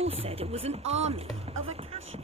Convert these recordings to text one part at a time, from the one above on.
Paul said it was an army of Akashi.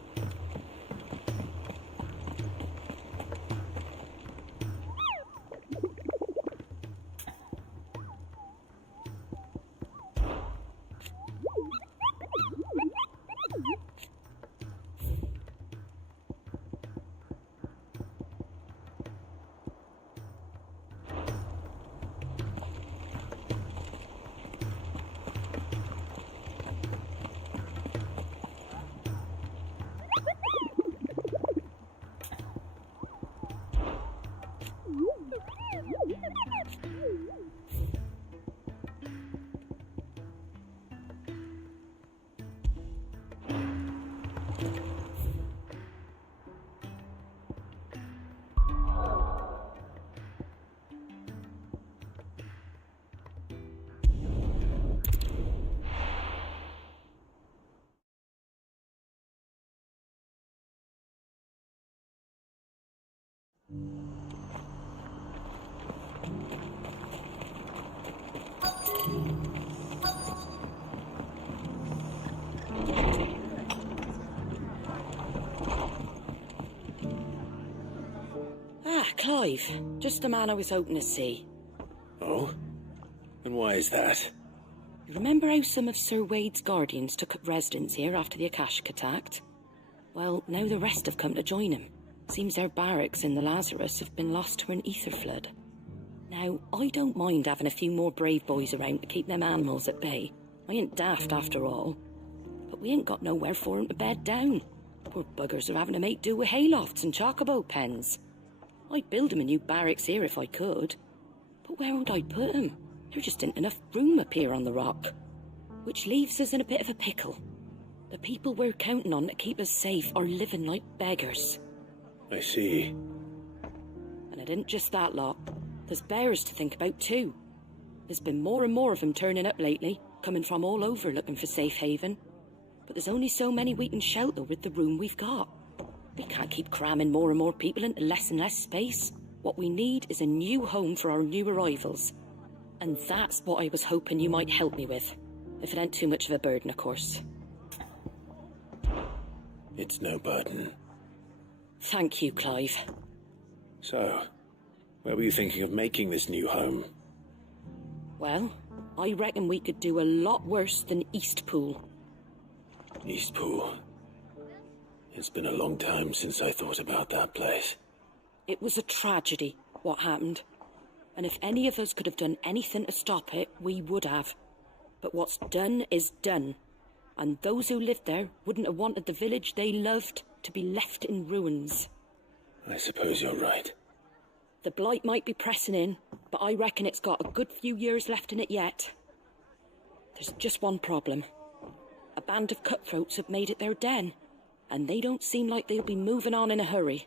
Clive, just the man I was hoping to see. Oh? And why is that? You remember how some of Sir Wade's guardians took up residence here after the Akashic attacked? Well, now the rest have come to join him. Seems their barracks in the Lazarus have been lost to an ether flood. Now, I don't mind having a few more brave boys around to keep them animals at bay. I ain't daft after all. But we ain't got nowhere for 'em to bed down. Poor buggers are having to make do with haylofts and chocobo pens. I'd build 'em a new barracks here if I could. But where would I put 'em? There just ain't enough room up here on the rock. Which leaves us in a bit of a pickle. The people we're counting on to keep us safe are living like beggars. I see. And it ain't just that lot. There's bears to think about too. There's been more and more of them turning up lately, coming from all over looking for safe haven. But there's only so many we can shelter with the room we've got. We can't keep cramming more and more people into less and less space. What we need is a new home for our new arrivals. And that's what I was hoping you might help me with. If it ain't too much of a burden, of course. It's no burden. Thank you, Clive. So, where were you thinking of making this new home? Well, I reckon we could do a lot worse than Eastpool. Eastpool. It's been a long time since I thought about that place. It was a tragedy, what happened. And if any of us could have done anything to stop it, we would have. But what's done is done. And those who lived there wouldn't have wanted the village they loved to be left in ruins. I suppose you're right. The blight might be pressing in, but I reckon it's got a good few years left in it yet. There's just one problem. A band of cutthroats have made it their den, and they don't seem like they'll be moving on in a hurry.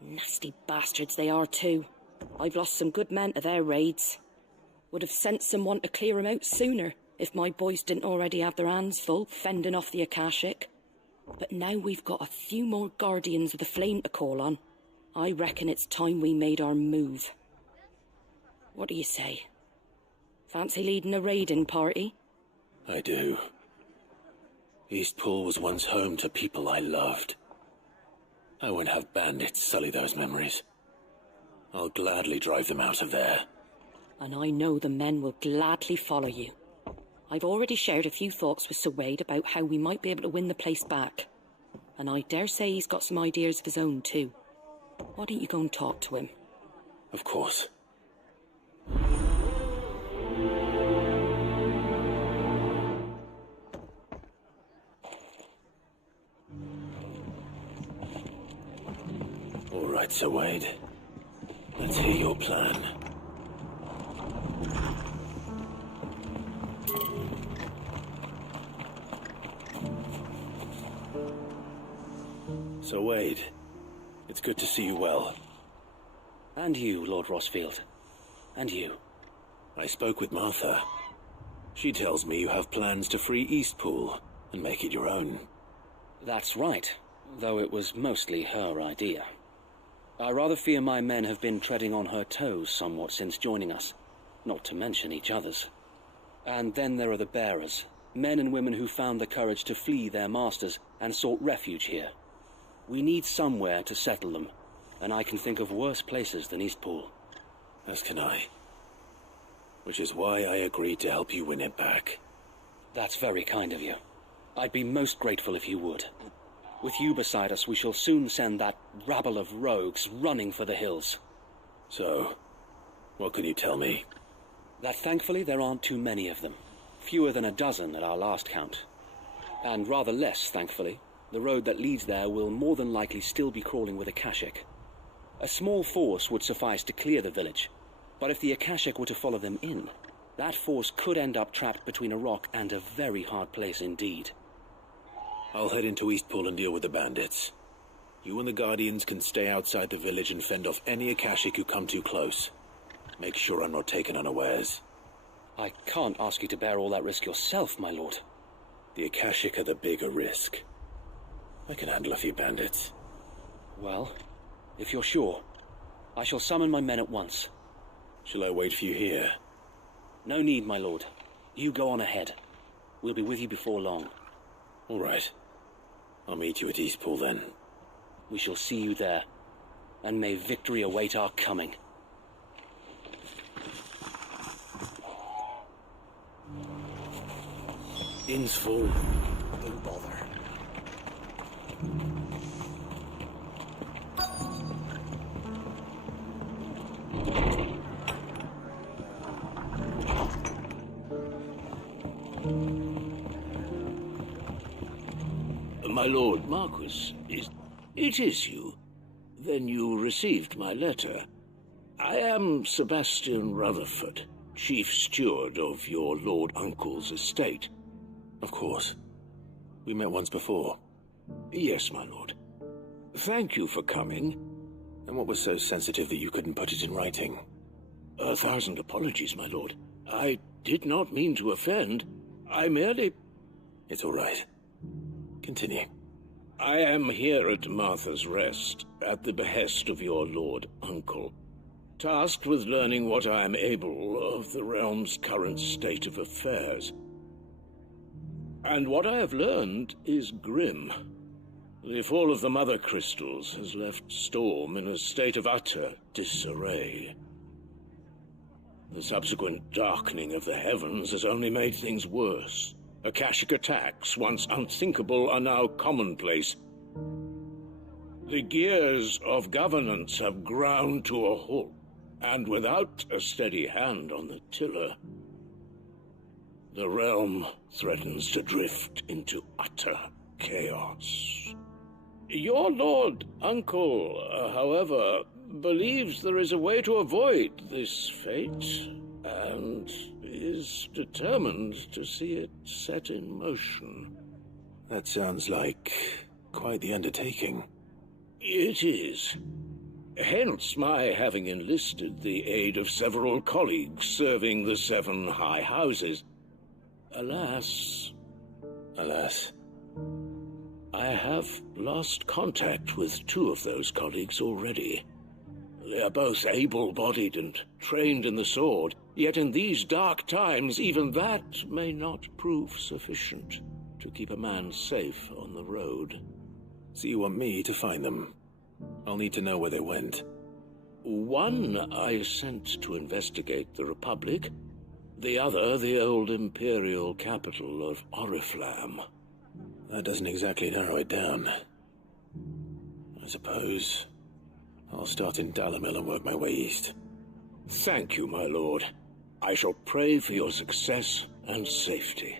Nasty bastards they are too. I've lost some good men to their raids. Would have sent someone to clear 'em out sooner, if my boys didn't already have their hands full fending off the Akashic. But now we've got a few more guardians of the flame to call on. I reckon it's time we made our move. What do you say? Fancy leading a raiding party? I do. Eastpool was once home to people I loved. I won't have bandits sully those memories. I'll gladly drive them out of there. And I know the men will gladly follow you. I've already shared a few thoughts with Sir Wade about how we might be able to win the place back. And I dare say he's got some ideas of his own too. Why don't you go and talk to him? Of course. All right, Sir Wade. Let's hear your plan. Sir Wade, it's good to see you well. And you, Lord Rossfield. And you. I spoke with Martha. She tells me you have plans to free Eastpool and make it your own. That's right, though it was mostly her idea. I rather fear my men have been treading on her toes somewhat since joining us, not to mention each other's. And then there are the bearers, Men and women who found the courage to flee their masters and sought refuge here. We need somewhere to settle them, and I can think of worse places than Eastpool. As can I. Which is why I agreed to help you win it back. That's very kind of you. I'd be most grateful if you would. With you beside us, we shall soon send that rabble of rogues running for the hills. So, what can you tell me? That thankfully there aren't too many of them. Fewer than a dozen at our last count. And rather less, thankfully. The road that leads there will more than likely still be crawling with Akashic. A small force would suffice to clear the village, but if the Akashic were to follow them in, that force could end up trapped between a rock and a very hard place indeed. I'll head into Eastpool and deal with the bandits. You and the Guardians can stay outside the village and fend off any Akashic who come too close. Make sure I'm not taken unawares. I can't ask you to bear all that risk yourself, my lord. The Akashic are the bigger risk. I can handle a few bandits. Well, if you're sure, I shall summon my men at once. Shall I wait for you here? No need, my lord. You go on ahead. We'll be with you before long. All right. I'll meet you at Eastpool then. We shall see you there, and may victory await our coming. Inn's full. Don't bother. My lord Marquis, it is you. Then you received my letter. I am Sebastian Rutherford, chief steward of your lord uncle's estate. Of course. We met once before. Yes, my lord. Thank you for coming. And what was so sensitive that you couldn't put it in writing? 1,000 apologies, my lord. I did not mean to offend. I merely... It's all right. Continue. I am here at Martha's Rest, at the behest of your lord uncle, tasked with learning what I am able of the realm's current state of affairs. And what I have learned is grim. The fall of the Mother Crystals has left Storm in a state of utter disarray. The subsequent darkening of the heavens has only made things worse. Akashic attacks, once unthinkable, are now commonplace. The gears of governance have ground to a halt, and without a steady hand on the tiller, the realm threatens to drift into utter chaos. Your lord uncle, however, believes there is a way to avoid this fate, and is determined to see it set in motion. That sounds like quite the undertaking. It is. Hence my having enlisted the aid of several colleagues serving the 7 high houses. Alas, I have lost contact with 2 of those colleagues already. They are both able-bodied and trained in the sword, yet in these dark times even that may not prove sufficient to keep a man safe on the road. So you want me to find them? I'll need to know where they went. One I sent to investigate the Republic, the other the old Imperial capital of Oriflamme. That doesn't exactly narrow it down. I suppose I'll start in Dalamil and work my way east. Thank you, my lord. I shall pray for your success and safety.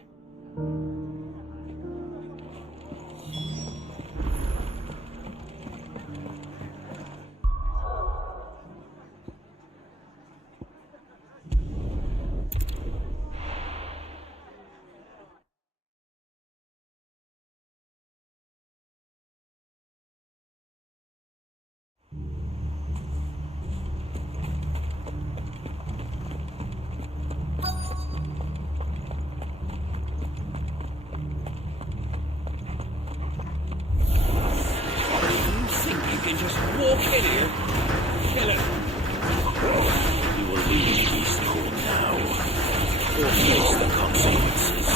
Walk in here. Kill him. You will leave Eastpool now, or face the consequences.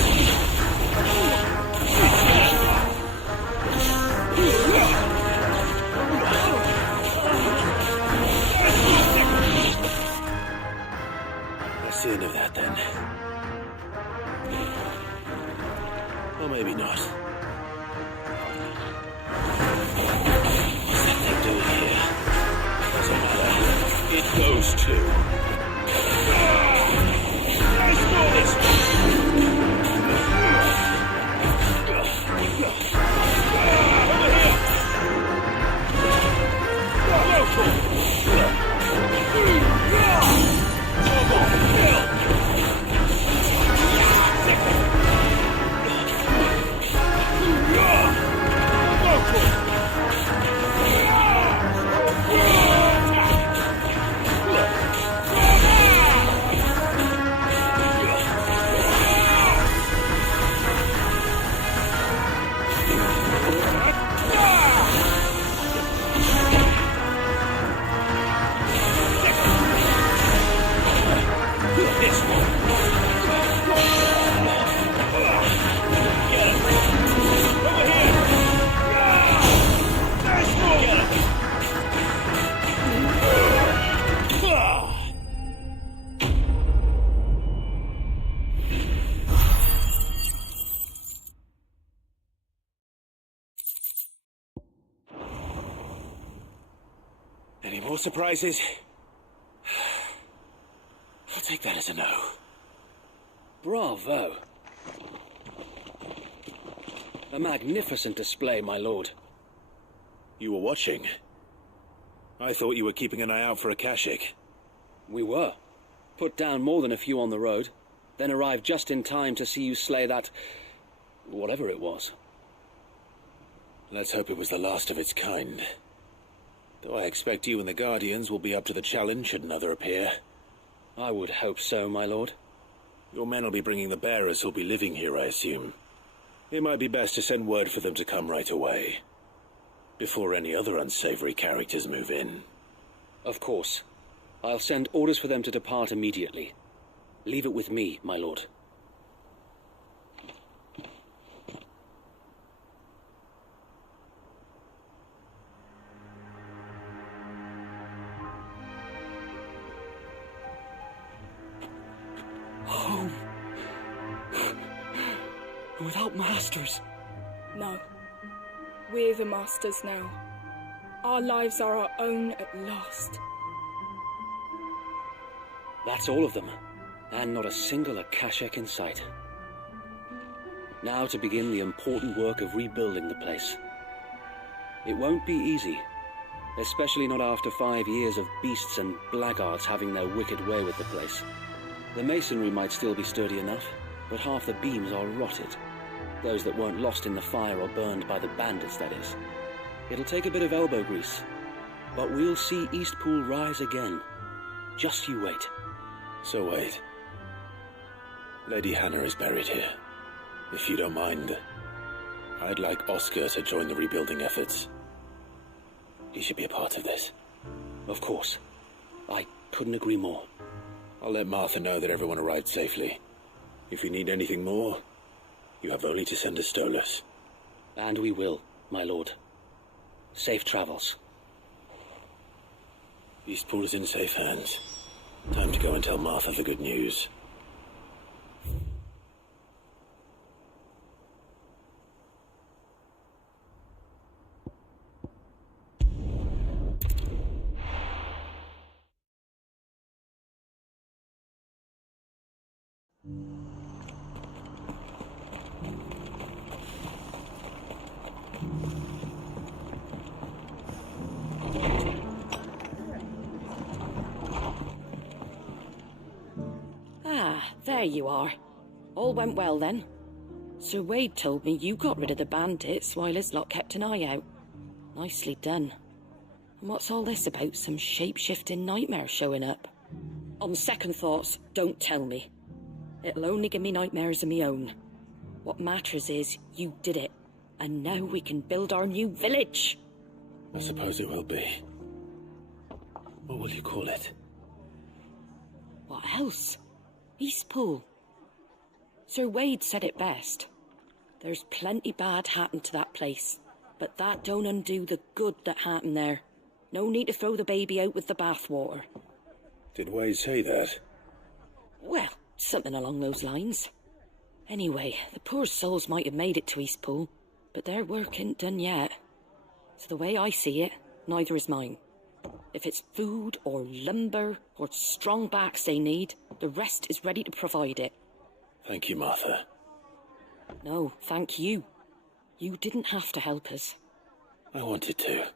That's the end of that, then. Or maybe not. What's that thing doing here? Doesn't matter. It goes to. Any more surprises? I'll take that as a no. Bravo. A magnificent display, my lord. You were watching. I thought you were keeping an eye out for a Kashik. We were. Put down more than a few on the road, then arrived just in time to see you slay that... whatever it was. Let's hope it was the last of its kind. Though I expect you and the Guardians will be up to the challenge should another appear. I would hope so, my lord. Your men will be bringing the bearers who'll be living here, I assume. It might be best to send word for them to come right away, before any other unsavory characters move in. Of course. I'll send orders for them to depart immediately. Leave it with me, my lord. Home. Without masters. No. We're the masters now. Our lives are our own at last. That's all of them, and not a single Akashek in sight. Now to begin the important work of rebuilding the place. It won't be easy, especially not after 5 years of beasts and blackguards having their wicked way with the place. The masonry might still be sturdy enough, but half the beams are rotted. Those that weren't lost in the fire or burned by the bandits, that is. It'll take a bit of elbow grease, but we'll see Eastpool rise again. Just you wait. So wait. Lady Hannah is buried here. If you don't mind, I'd like Oscar to join the rebuilding efforts. He should be a part of this. Of course. I couldn't agree more. I'll let Martha know that everyone arrived safely. If you need anything more, you have only to send a Stolas. And we will, my lord. Safe travels. Eastpool is in safe hands. Time to go and tell Martha the good news. There you are. All went well then. Sir Wade told me you got rid of the bandits while his lot kept an eye out. Nicely done. And what's all this about some shape-shifting nightmare showing up? On second thoughts, don't tell me. It'll only give me nightmares of me own. What matters is you did it, and now we can build our new village. I suppose it will be. What will you call it? What else? Eastpool. Sir Wade said it best. There's plenty bad happened to that place, but that don't undo the good that happened there. No need to throw the baby out with the bathwater. Did Wade say that? Well, something along those lines. Anyway, the poor souls might have made it to Eastpool, but their work ain't done yet. So the way I see it, neither is mine. If it's food or lumber or strong backs they need, the rest is ready to provide it. Thank you, Martha. No, thank you. You didn't have to help us. I wanted to.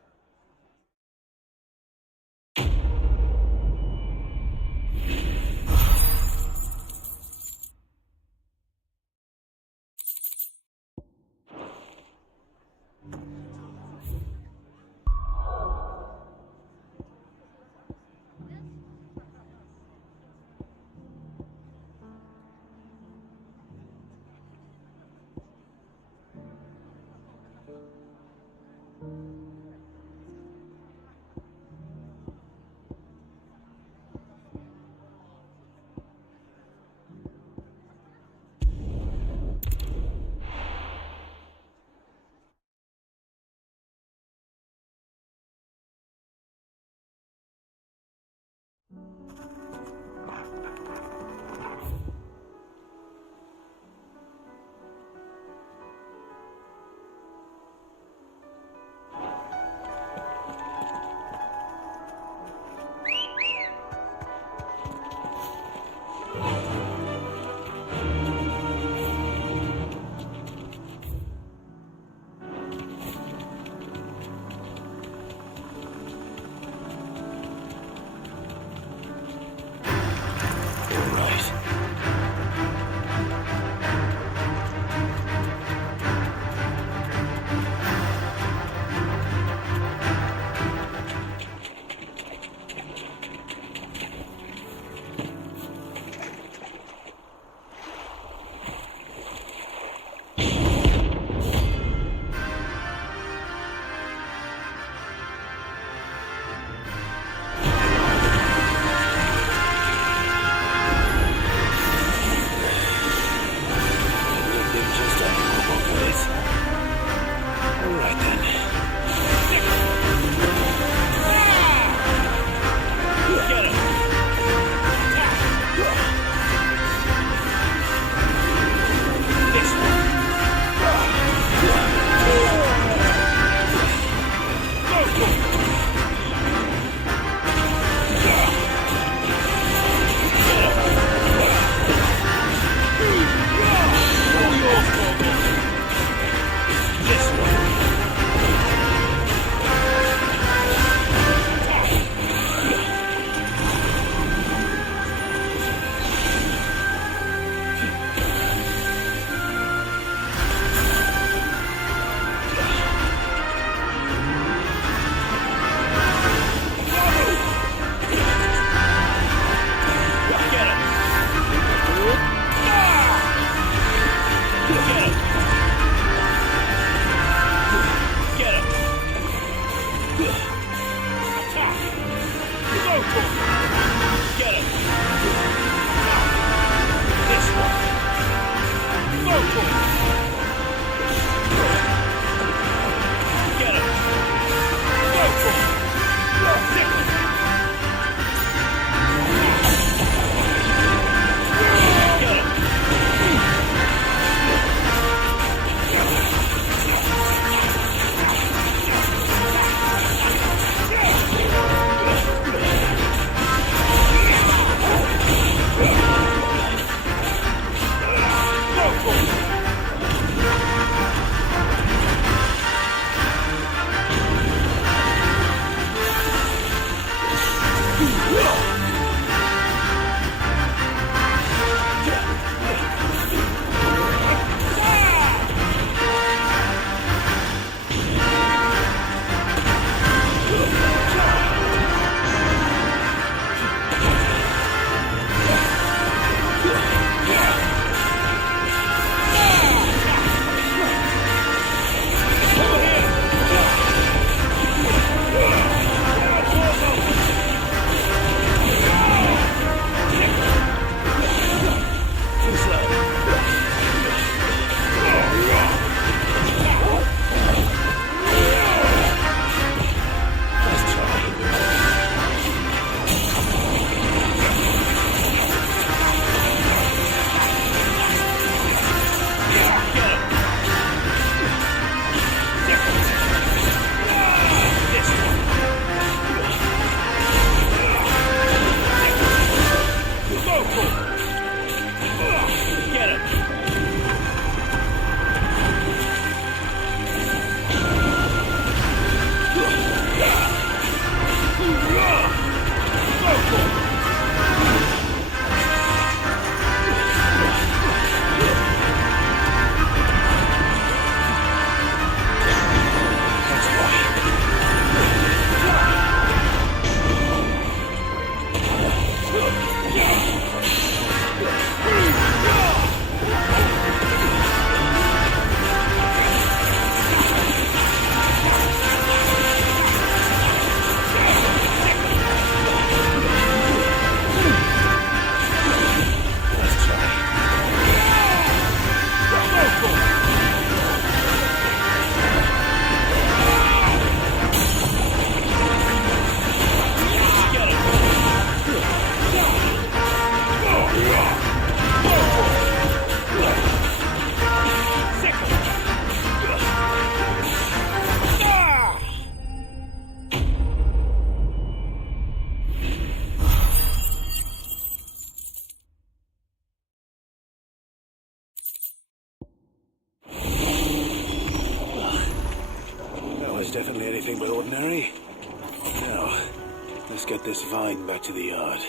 Let's get this vine back to the yard.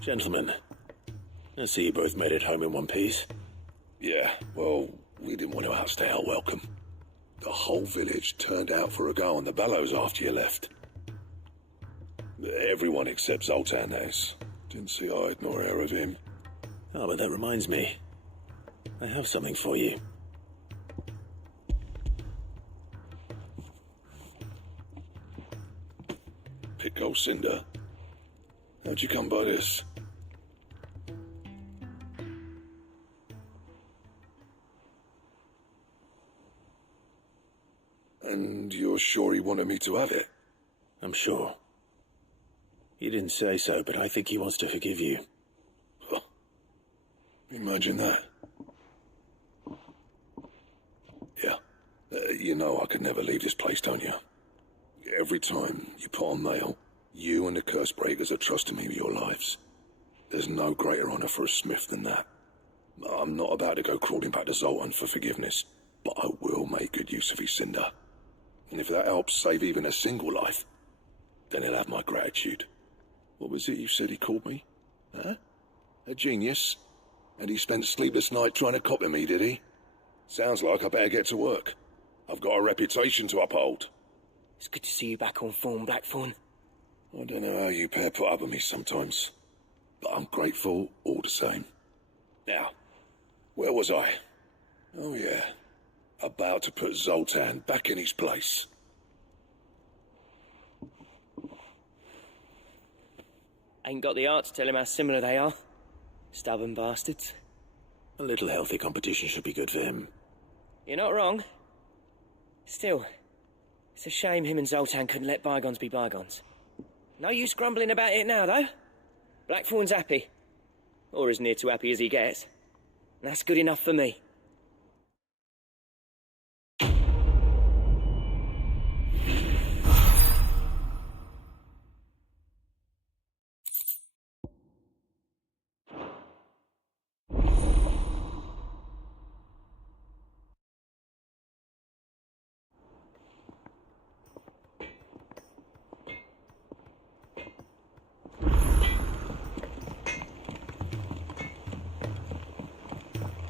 Gentlemen, I see you both made it home in one piece. Yeah, well, we didn't want to outstay our welcome. The whole village turned out for a go on the bellows after you left. Everyone except Zoltan, that is. Didn't see hide nor hair of him. Oh, but that reminds me. I have something for you. Pick old Cinder. How'd you come by this? And you're sure he wanted me to have it? I'm sure. He didn't say so, but I think he wants to forgive you. Huh. Imagine that. Yeah. You know I could never leave this place, don't you? Every time you put on mail, you and the curse breakers are trusting me with your lives. There's no greater honor for a smith than that. I'm not about to go crawling back to Zoltan for forgiveness, but I will make good use of his cinder. And if that helps save even a single life, then he'll have my gratitude. What was it you said he called me? Huh? A genius? And he spent sleepless night trying to copy me, did he? Sounds like I better get to work. I've got a reputation to uphold. It's good to see you back on form, Blackthorn. I don't know how you pair put up with me sometimes, but I'm grateful all the same. Now, where was I? Oh yeah, about to put Zoltan back in his place. Ain't got the art to tell him how similar they are. Stubborn bastards. A little healthy competition should be good for him. You're not wrong. Still, it's a shame him and Zoltan couldn't let bygones be bygones. No use grumbling about it now, though. Blackthorn's happy. Or as near to happy as he gets. And that's good enough for me.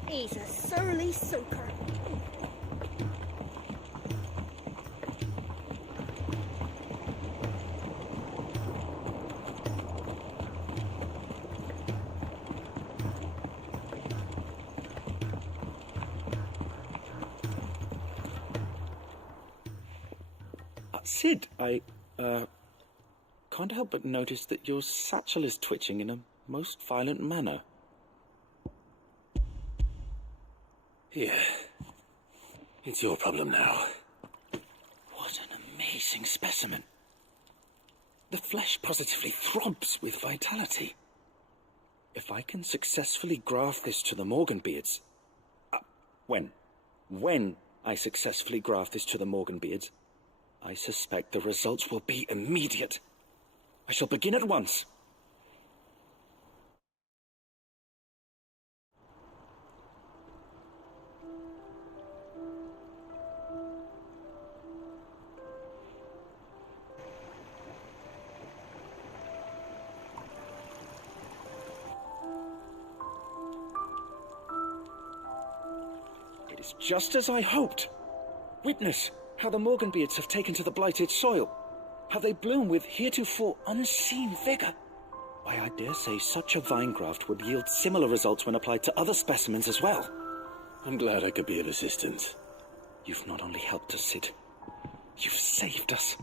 He's a surly soaker. Sid, I can't help but notice that your satchel is twitching in a most violent manner. Yeah. It's your problem now. What an amazing specimen. The flesh positively throbs with vitality. If I can successfully graft this to the Morganbeards... When I successfully graft this to the Morganbeards, I suspect the results will be immediate. I shall begin at once. It is just as I hoped. Witness how the Morganbeards have taken to the blighted soil. How they bloom with heretofore unseen vigor. Why, I dare say such a vine graft would yield similar results when applied to other specimens as well. I'm glad I could be of assistance. You've not only helped us, Sid, you've saved us.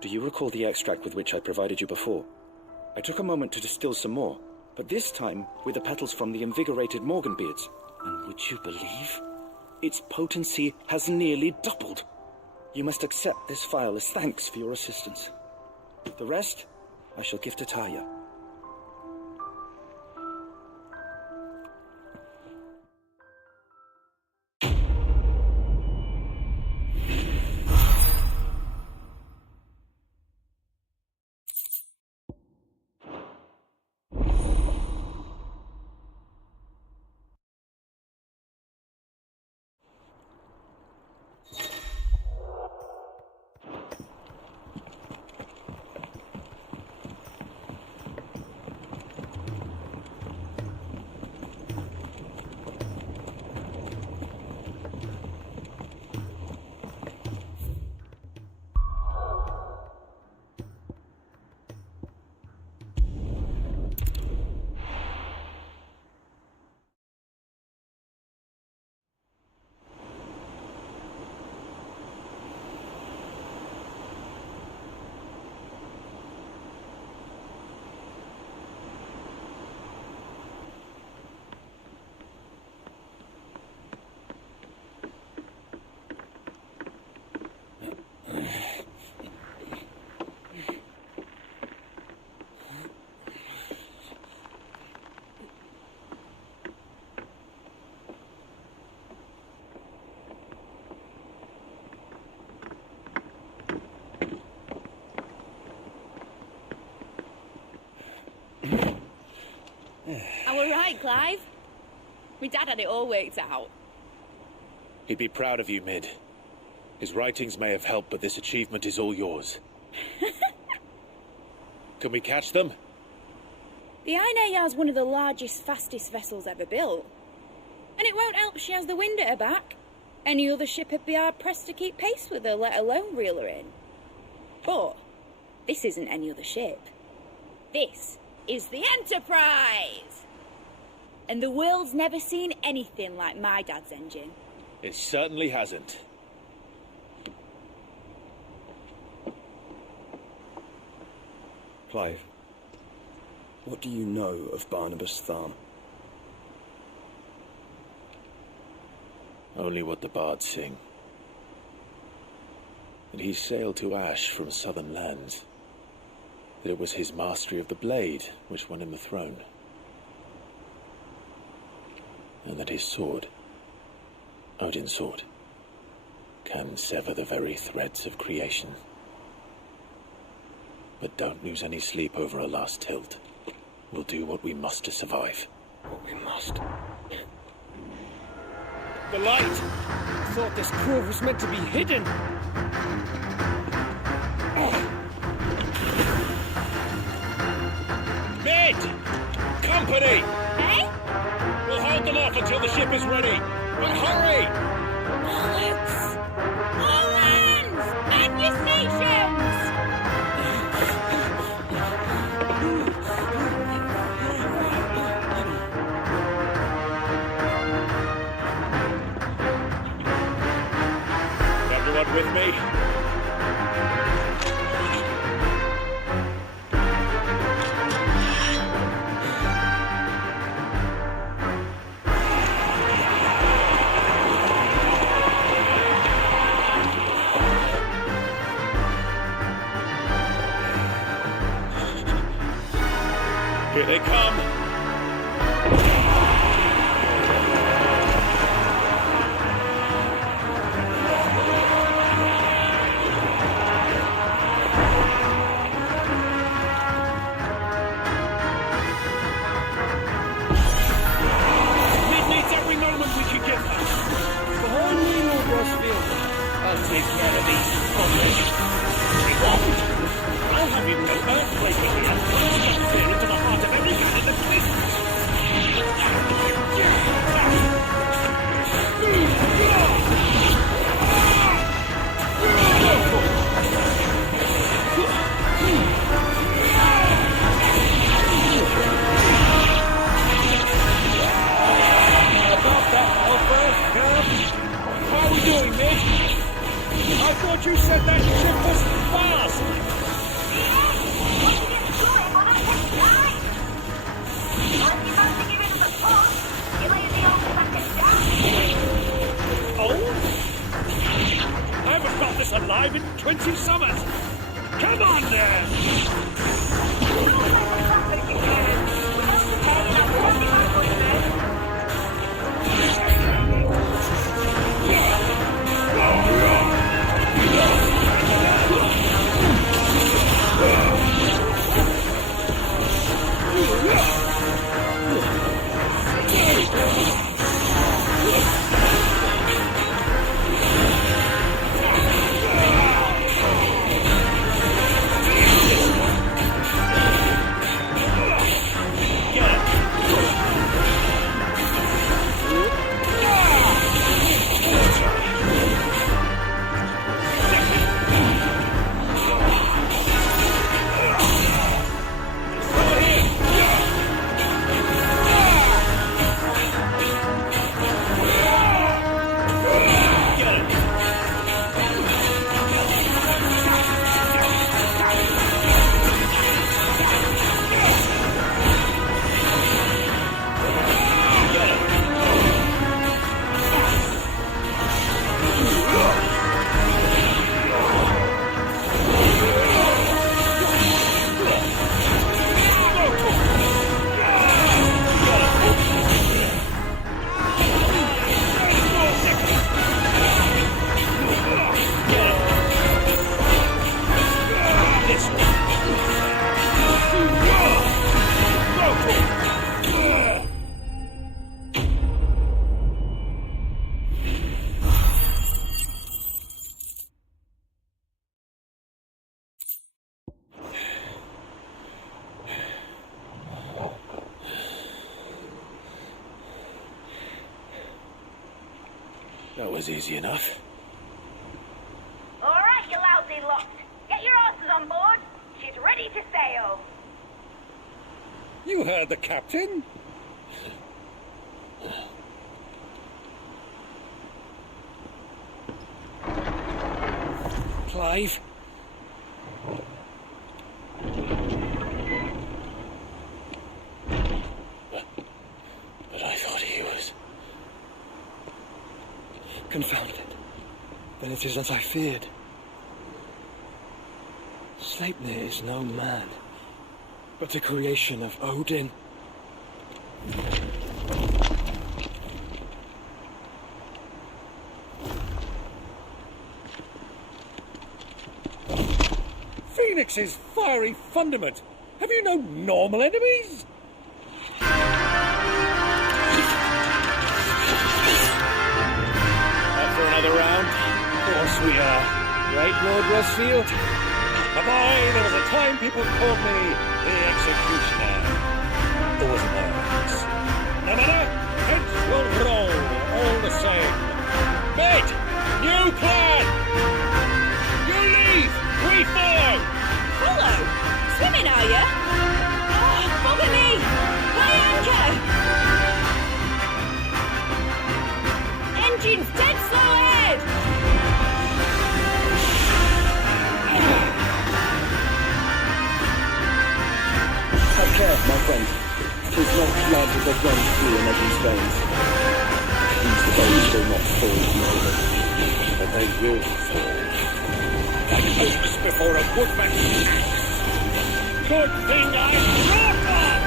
Do you recall the extract with which I provided you before? I took a moment to distill some more, but this time with the petals from the invigorated Morganbeards. And would you believe? Its potency has nearly doubled. You must accept this phial as thanks for your assistance. The rest, I shall give to Taya. right, Clive. My dad had it all worked out. He'd be proud of you, Mid. His writings may have helped, but this achievement is all yours. Can we catch them? The Ainayar's one of the largest, fastest vessels ever built. And it won't help she has the wind at her back. Any other ship would be hard-pressed to keep pace with her, let alone reel her in. But this isn't any other ship. This is the Enterprise! And the world's never seen anything like my dad's engine. It certainly hasn't. Clive, what do you know of Barnabas Tharm? Only what the bards sing. That he sailed to Ash from southern lands. That it was his mastery of the blade which won him the throne. And that his sword, Odin's sword, can sever the very threads of creation. But don't lose any sleep over a last tilt. We'll do what we must to survive. What we must. The light! I thought this cove was meant to be hidden. Mid! Company! Eh? We'll hold them off until the ship is ready. But hurry! Bollocks! All hands! Man your stations! Everyone with me? Here they come. Mid needs every moment we can give her. Behind me, Lord Rossfield. I'll take care of these problems. It won't. I'll have you know earthquaking the Empire. Clear into the heart of every man in the business. About that, Alpha. How are we doing, Nick? I thought you said that ship was fast. Oh? I haven't felt this alive in 20 summers. Come on, then! That was easy enough. All right, you lousy lot. Get your asses on board. She's ready to sail. You heard the captain. Clive? But I thought he was... Confound it. Then it is as I feared. Sleipnir is no man, but a creation of Odin. Phoenix's fiery fundament. Have you no normal enemies? Up for another round? Of course we are. Right, Lord Rosfield? A boy, there was a time people called me the Executioner. There was nerves. No matter, heads will roll all the same. Mate, new plan! You leave, we follow! Follow? Swimming, are you? Oh, bother me! Weigh anchor! Engines dead slow ahead! Have care, my friend. 'Tis not blood that runs through an Eddie's veins. These bones will not fall easily, but they will fall. Like oaks before a woodman. Good thing I brought one!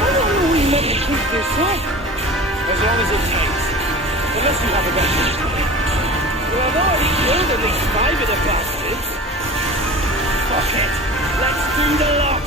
How long are we meant to keep this up? As long as it takes. Unless you have a better plan. Well, I've already killed at least 5 of the bastards. Fuck it. Let's do the lot.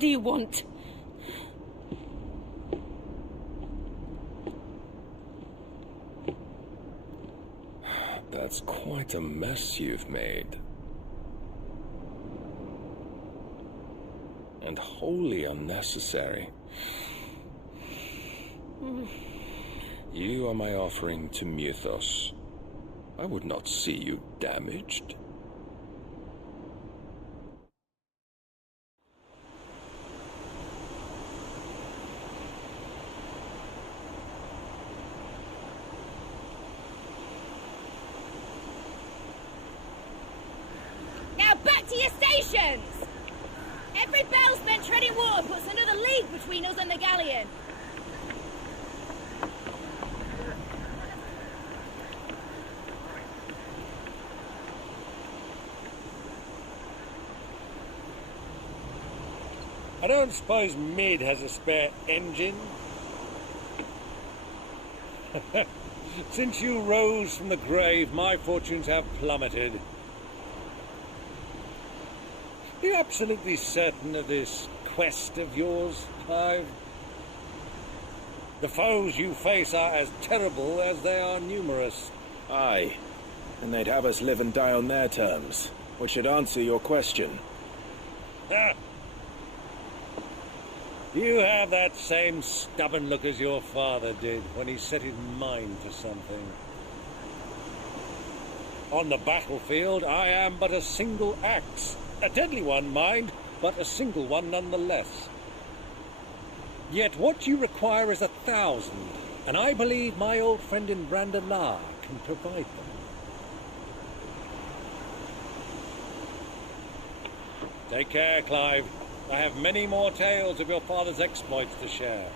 What do you want? That's quite a mess you've made. And wholly unnecessary. You are my offering to Mythos. I would not see you damaged. Now back to your stations! Every bell spent treading water puts another league between us and the galleon. I don't suppose Mid has a spare engine? Since you rose from the grave, my fortunes have plummeted. Are you absolutely certain of this quest of yours, Clive? The foes you face are as terrible as they are numerous. Aye, and they'd have us live and die on their terms, which should answer your question. Ha! You have that same stubborn look as your father did when he set his mind to something. On the battlefield, I am but a single axe. A deadly one, mind, but a single one nonetheless. Yet what you require is 1,000, and I believe my old friend in Brandalar can provide them. Take care, Clive. I have many more tales of your father's exploits to share.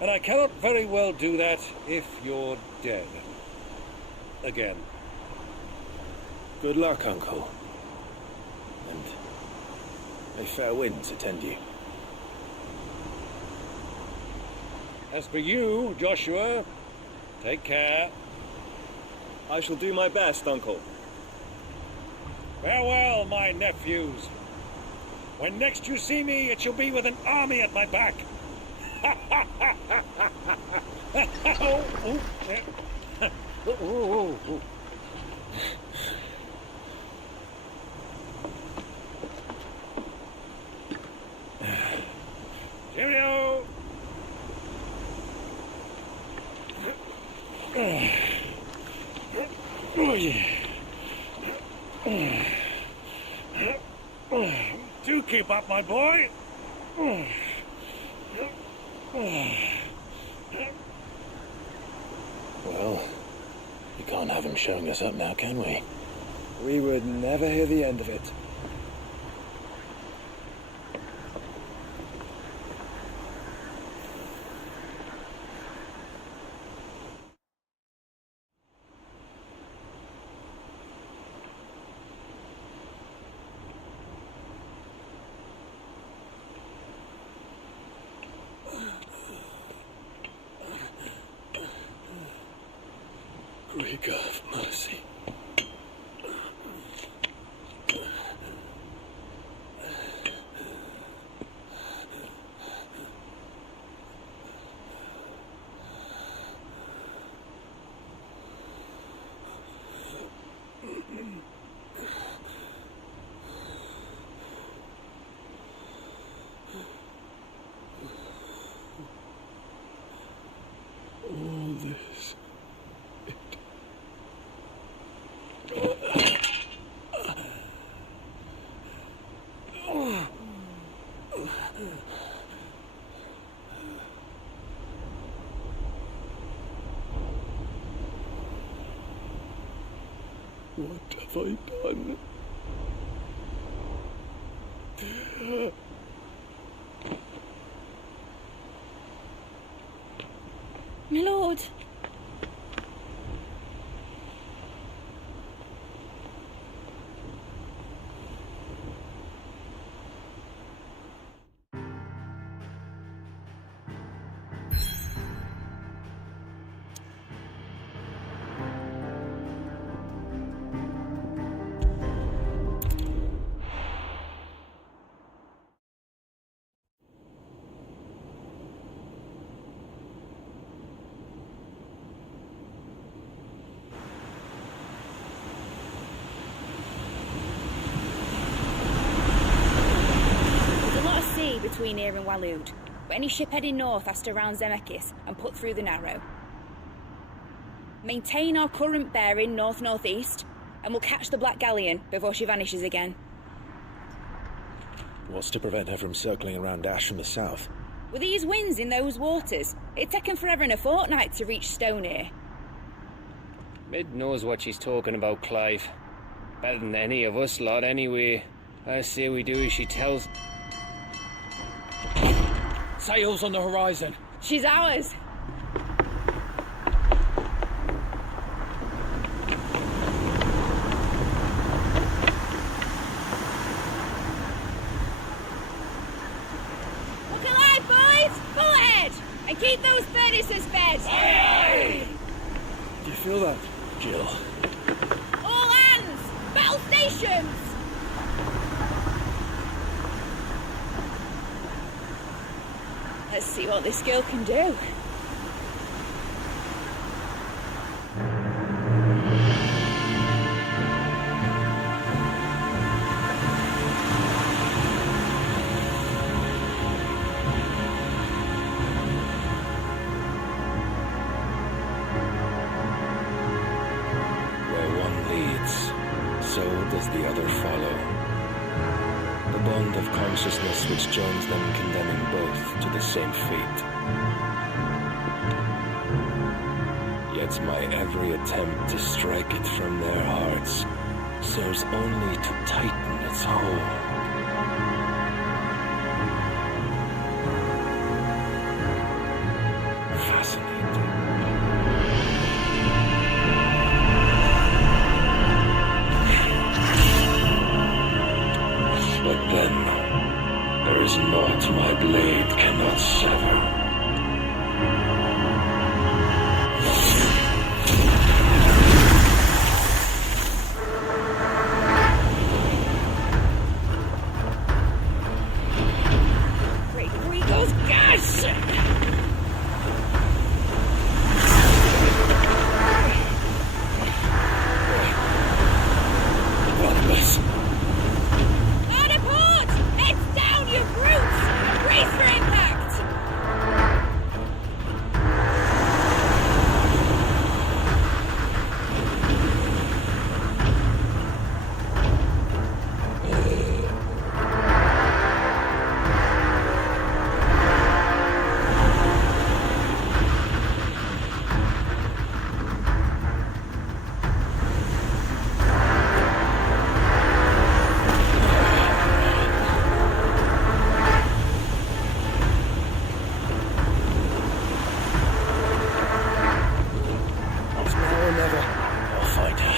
And I cannot very well do that if you're dead. Again. Good luck, Uncle. And may fair winds attend you. As for you, Joshua, take care. I shall do my best, Uncle. Farewell, my nephews. When next you see me, it shall be with an army at my back. Cheerio! Do keep up, my boy. Well, we can't have him showing us up now, can we? We would never hear the end of it. Great God of mercy. All this. What have I done? My lord. between here and Waloed, but any ship heading north has to round Zemeckis and put through the Narrow. Maintain our current bearing north-northeast, and we'll catch the Black Galleon before she vanishes again. What's to prevent her from circling around Ash from the south? With these winds in those waters, it'd taken forever and a fortnight to reach Stonehenge. Mid knows what she's talking about, Clive. Better than any of us lot, anyway. I say we do as she tells. Sails on the horizon. She's ours. Look alive, boys! Pull ahead! And keep those furnaces fed! Aye, aye. Do you feel that, Jill? All hands! Battle stations! Let's see what this girl can do. Where one leads, so does the other follow. The bond of consciousness which joins them condemning both to the same fate. Yet my every attempt to strike it from their hearts serves only to tighten its hold. Fascinating. But then, there is naught my blade cannot sever. Great Regals gas! Hard a port! Heads down, you brutes! And brace for impact! It's now or never. I'll find her.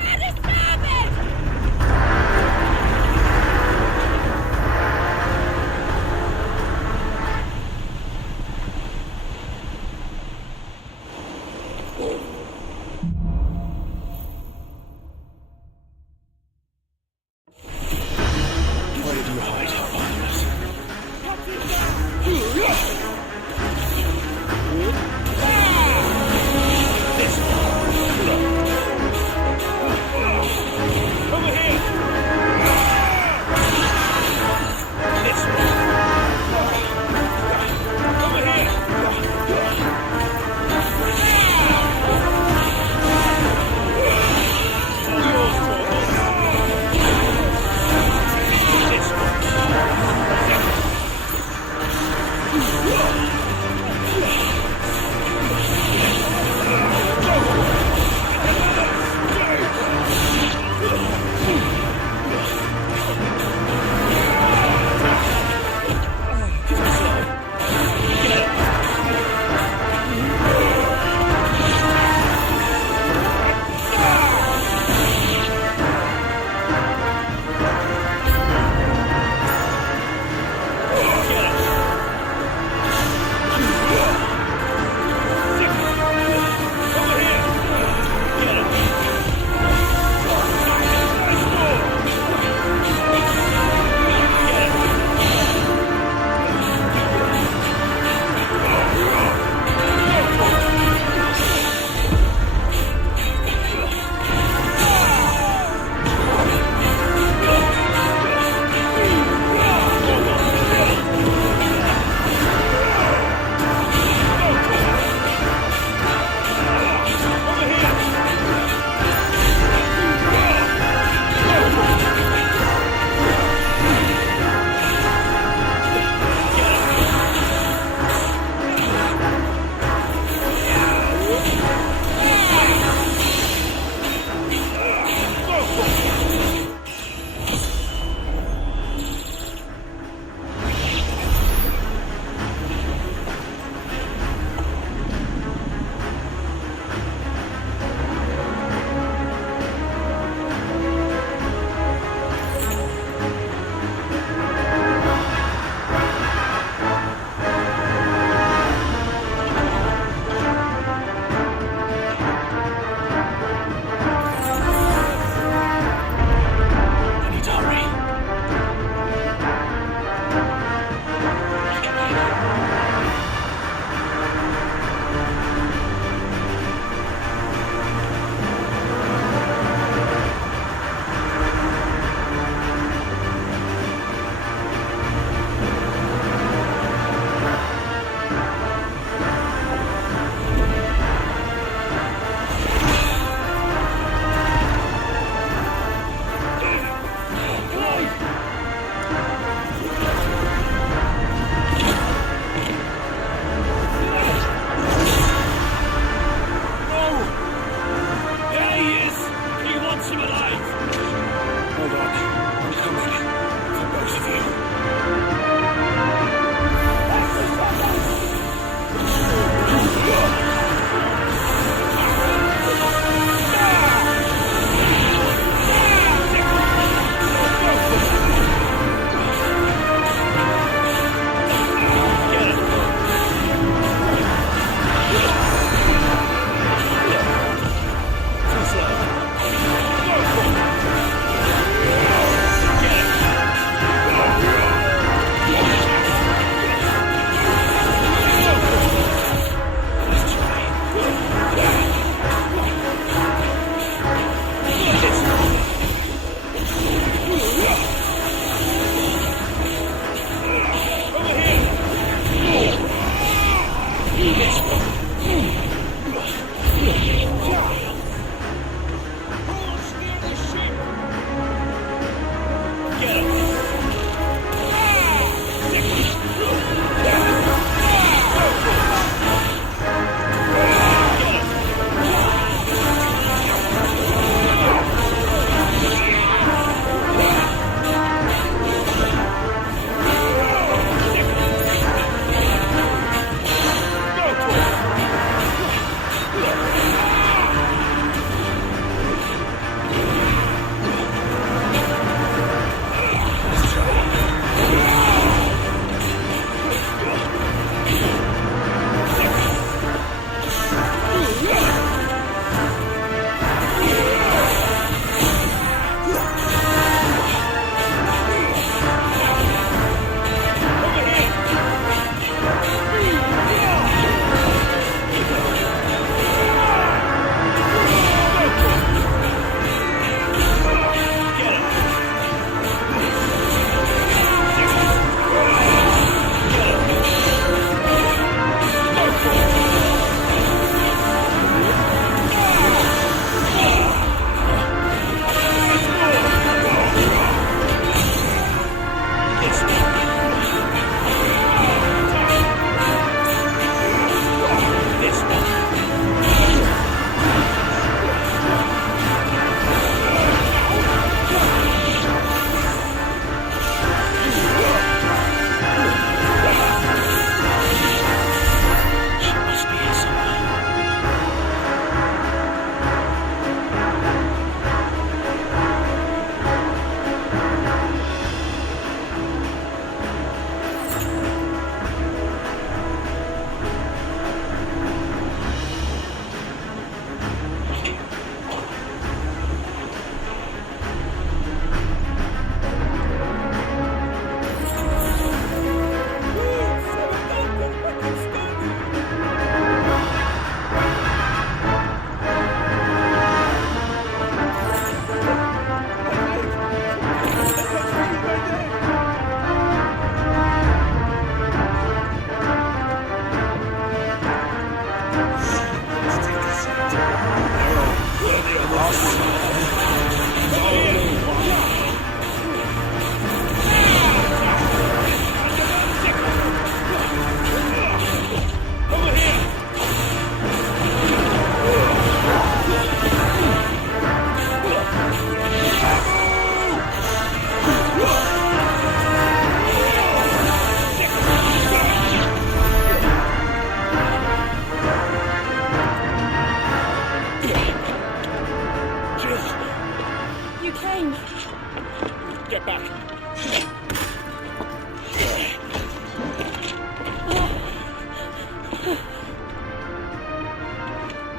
At the starboard! Where did you hide, Barnabas? Over here! This way! Over here!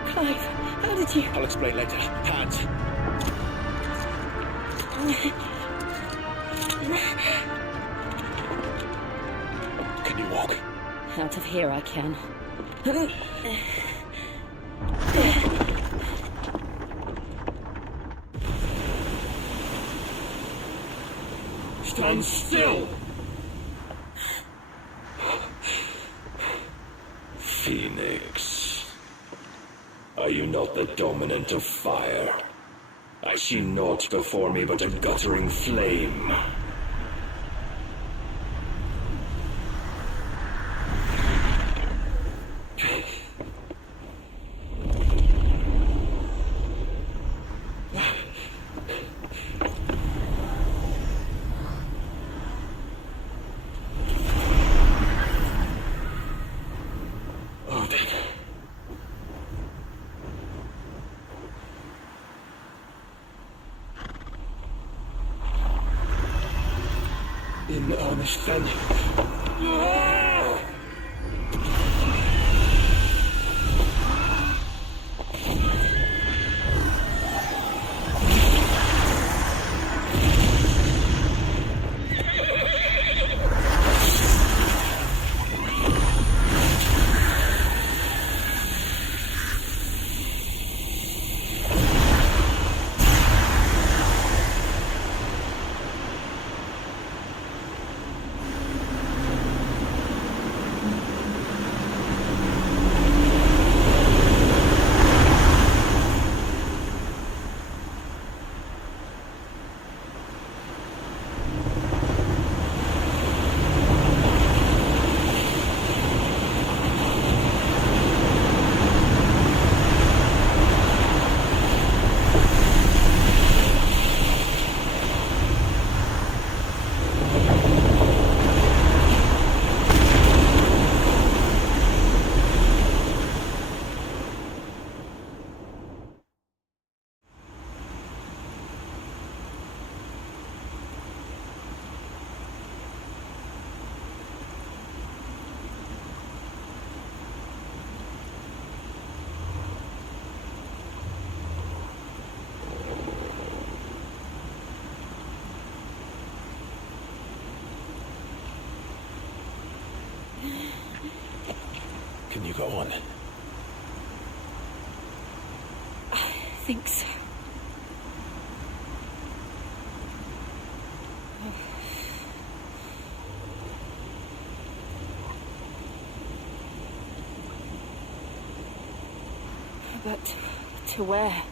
Clive, how did you... I'll explain later. Hands. Can you walk? Out of here I can. Stand still! Phoenix, are you not the dominant of fire? I see naught before me but a guttering flame. In earnest, then. Can you go on? I think so. But to where?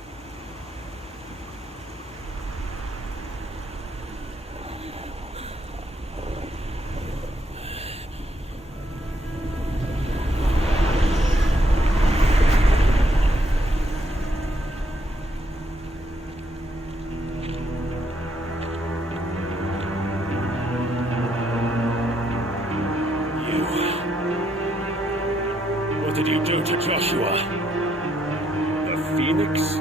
What did you do to Joshua? The Phoenix?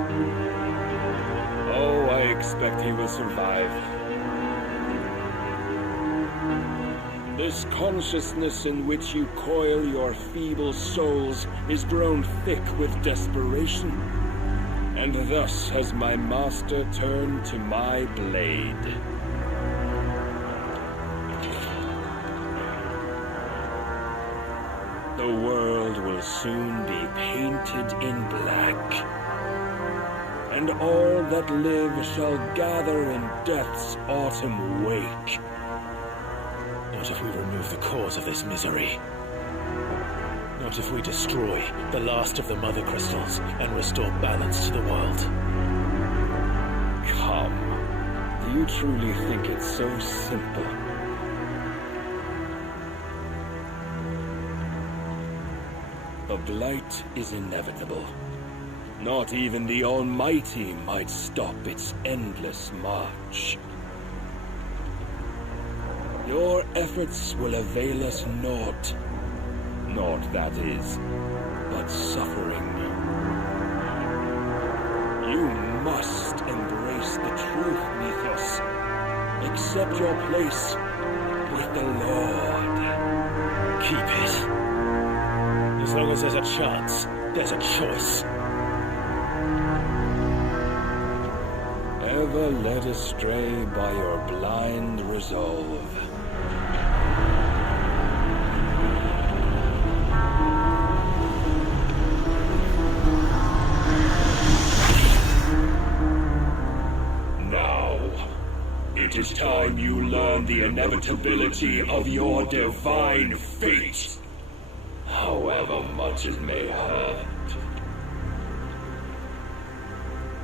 Oh, I expect he will survive. This consciousness in which you coil your feeble souls is grown thick with desperation. And thus has my master turned to my blade. The world will soon be painted in black, and all that live shall gather in death's autumn wake. Not if we remove the cause of this misery. Not if we destroy the last of the Mother Crystals and restore balance to the world. Come, do you truly think it's so simple? The blight is inevitable. Not even the Almighty might stop its endless march. Your efforts will avail us naught. Naught, that is, but suffering. You must embrace the truth, Mythos. Accept your place with the Lord. Keep it. As long as there's a chance, there's a choice. longer led astray by your blind resolve. Now, it is time you learn the inevitability of your divine fate. However much it may hurt.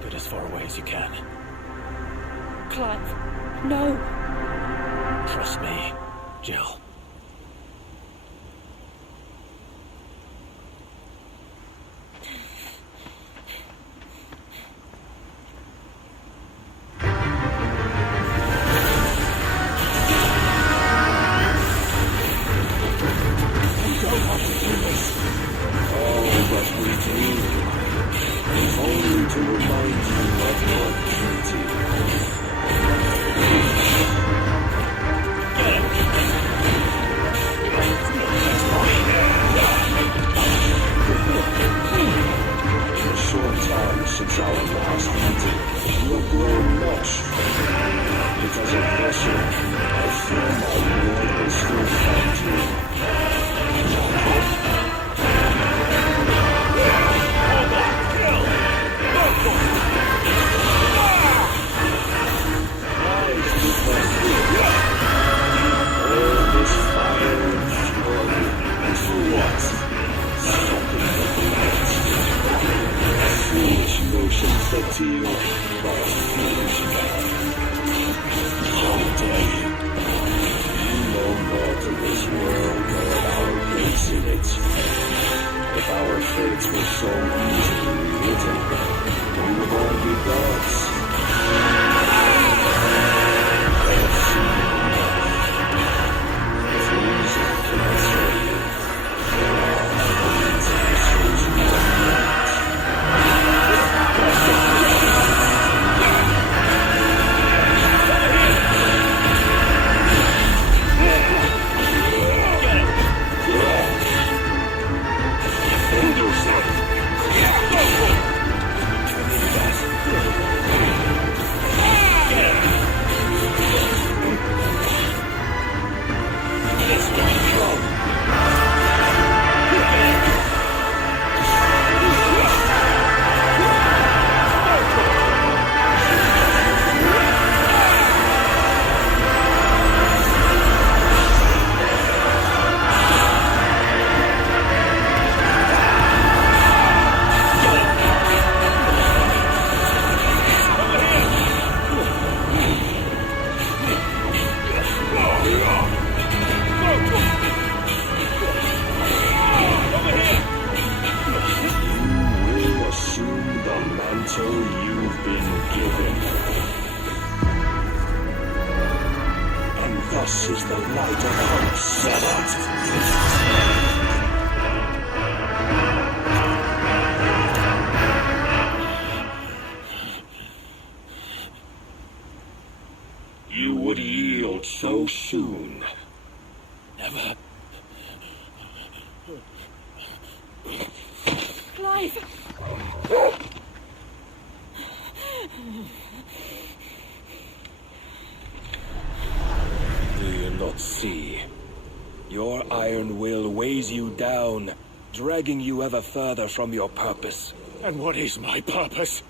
Get as far away as you can. Clive, no. Trust me, Jill. You would yield so soon. Never. Clive! Do you not see? Your iron will weighs you down, dragging you ever further from your purpose. And what is my purpose?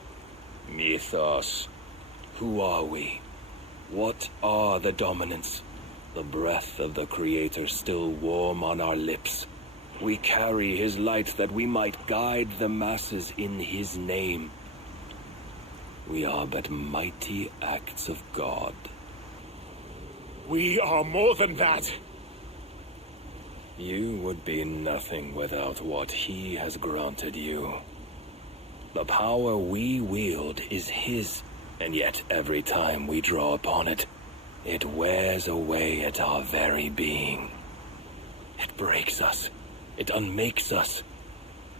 Mythos. Who are we? What are the dominants? The breath of the Creator still warm on our lips. We carry his light that we might guide the masses in his name. We are but mighty acts of God. We are more than that. You would be nothing without what he has granted you. The power we wield is his. And yet, every time we draw upon it, it wears away at our very being. It breaks us. It unmakes us,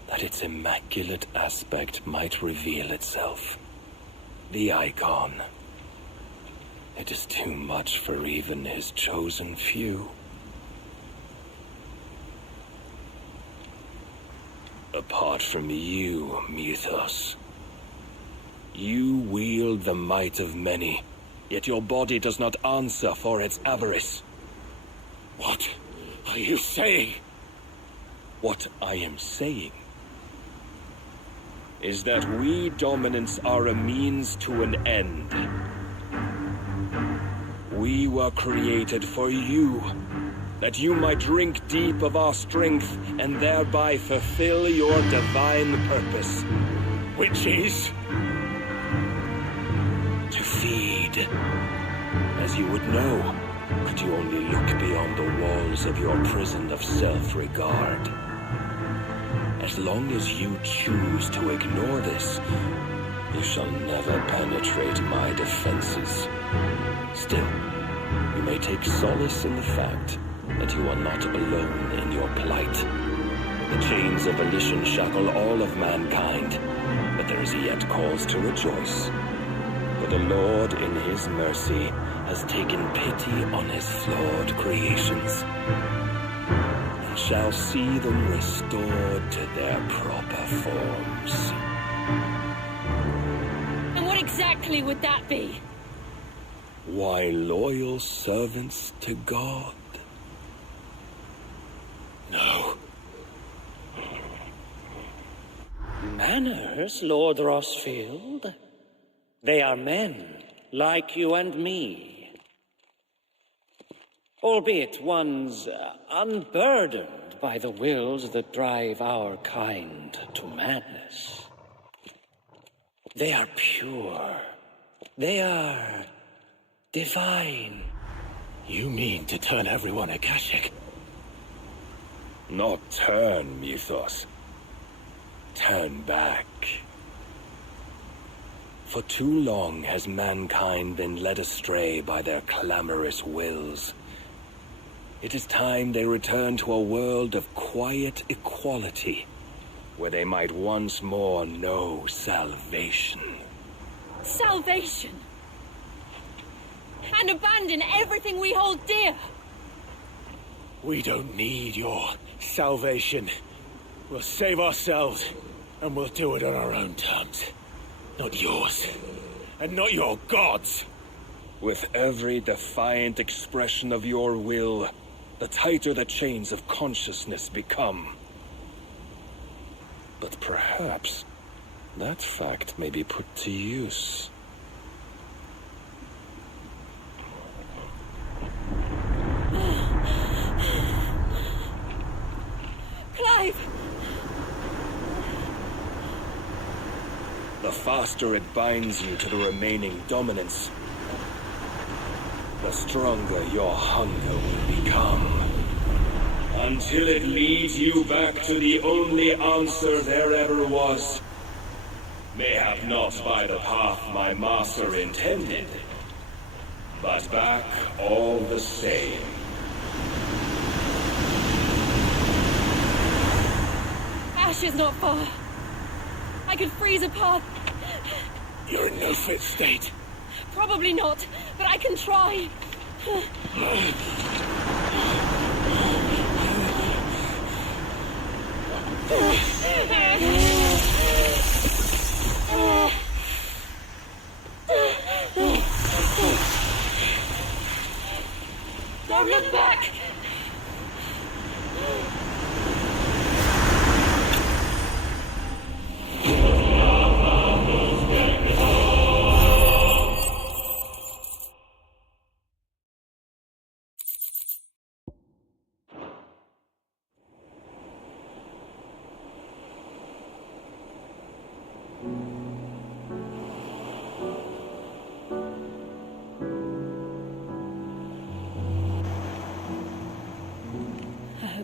that its immaculate aspect might reveal itself. The icon. It is too much for even his chosen few. Apart from you, Mythos, You wield the might of many, yet your body does not answer for its avarice. What are you saying? What I am saying is that we dominants are a means to an end. We were created for you, that you might drink deep of our strength and thereby fulfill your divine purpose. Which is? To feed. As you would know, could you only look beyond the walls of your prison of self-regard. As long as you choose to ignore this, you shall never penetrate my defenses. Still, you may take solace in the fact that you are not alone in your plight. The chains of volition shackle all of mankind, but there is yet cause to rejoice. For the Lord, in his mercy, has taken pity on his flawed creations, and shall see them restored to their proper forms. And what exactly would that be? Why, loyal servants to God. No. Manners, Lord Rossfield? They are men, like you and me. Albeit ones unburdened by the wills that drive our kind to madness. They are pure. They are divine. You mean to turn everyone Akashic? Not turn, Mythos. Turn back. For too long has mankind been led astray by their clamorous wills. It is time they return to a world of quiet equality, where they might once more know salvation. Salvation? And abandon everything we hold dear? We don't need your salvation. We'll save ourselves, and we'll do it on our own terms. Not yours, and not your gods. With every defiant expression of your will, the tighter the chains of consciousness become. But perhaps that fact may be put to use. Clive! The faster it binds you to the remaining dominance, the stronger your hunger will become. Until it leads you back to the only answer there ever was. Mayhap not by the path my master intended, but back all the same. Ash is not far. I could freeze a path. You're in no fit state. Probably not, but I can try. Don't look back!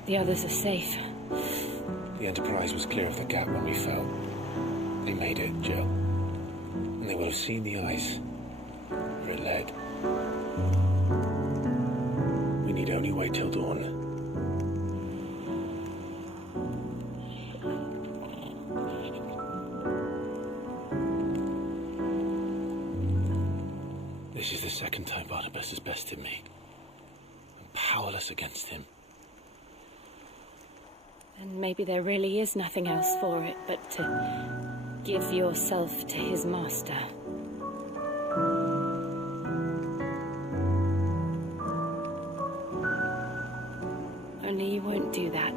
The others are safe. The Enterprise was clear of the gap when we fell. They made it, Jill. And they will have seen the ice where it led. We need only wait till dawn. This is the second time Barnabas has bested me. I'm powerless against him. And maybe there really is nothing else for it but to Give yourself to his master. Only you won't do that.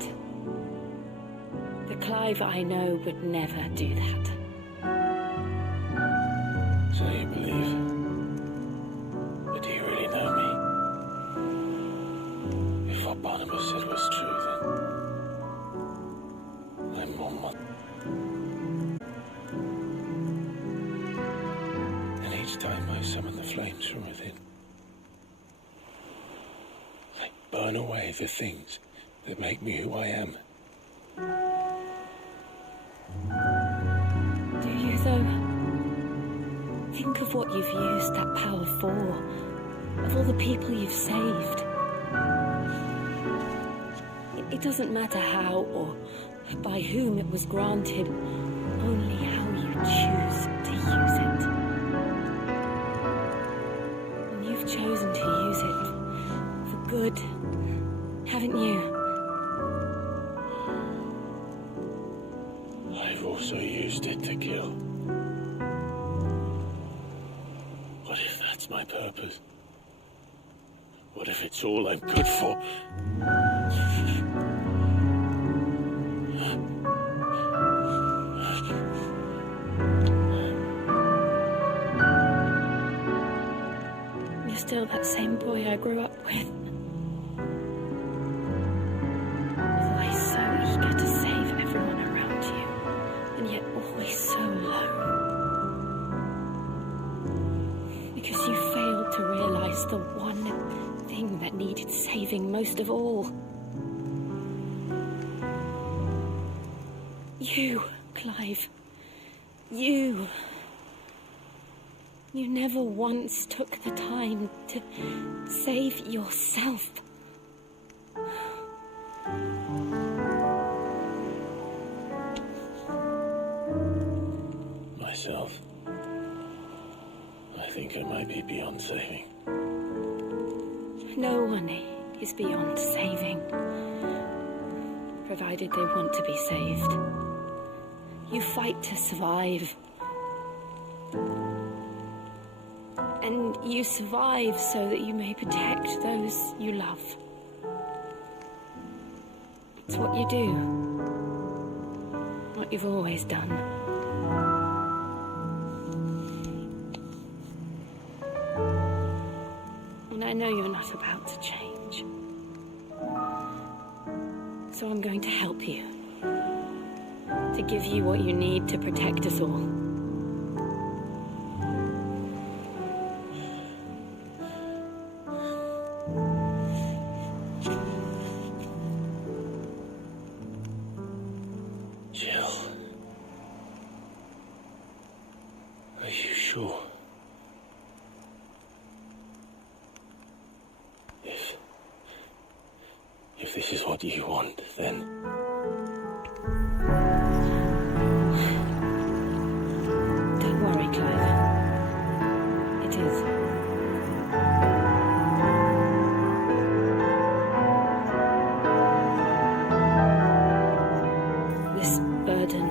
The Clive I know would never do that. So you believe? But do you really know me? If what Barnabas said was true, then I'm more and each time I summon the flames from within, I burn away the things that make me who I am. Do you, though? Think of what you've used that power for, of all the people you've saved. It doesn't matter how or by whom it was granted, only how you choose to use it. And you've chosen to use it for good, haven't you? I've also used it to kill. What if that's my purpose? What if it's all I'm good for? You're still that same boy I grew up with. Always so eager to save everyone around you, and yet always so low. Because you failed to realize the one thing that needed saving most of all. You, Clive. You. You never once took the time to save yourself. Myself. I think I might be beyond saving. No one is beyond saving, provided they want to be saved. You fight to survive. And you survive so that you may protect those you love. It's what you do. What you've always done. And I know you're not about to change. So I'm going to help you. To give you what you need to protect us all. Jill. Are you sure? If this is what you want, then... Don't worry, Clive. It is. This burden,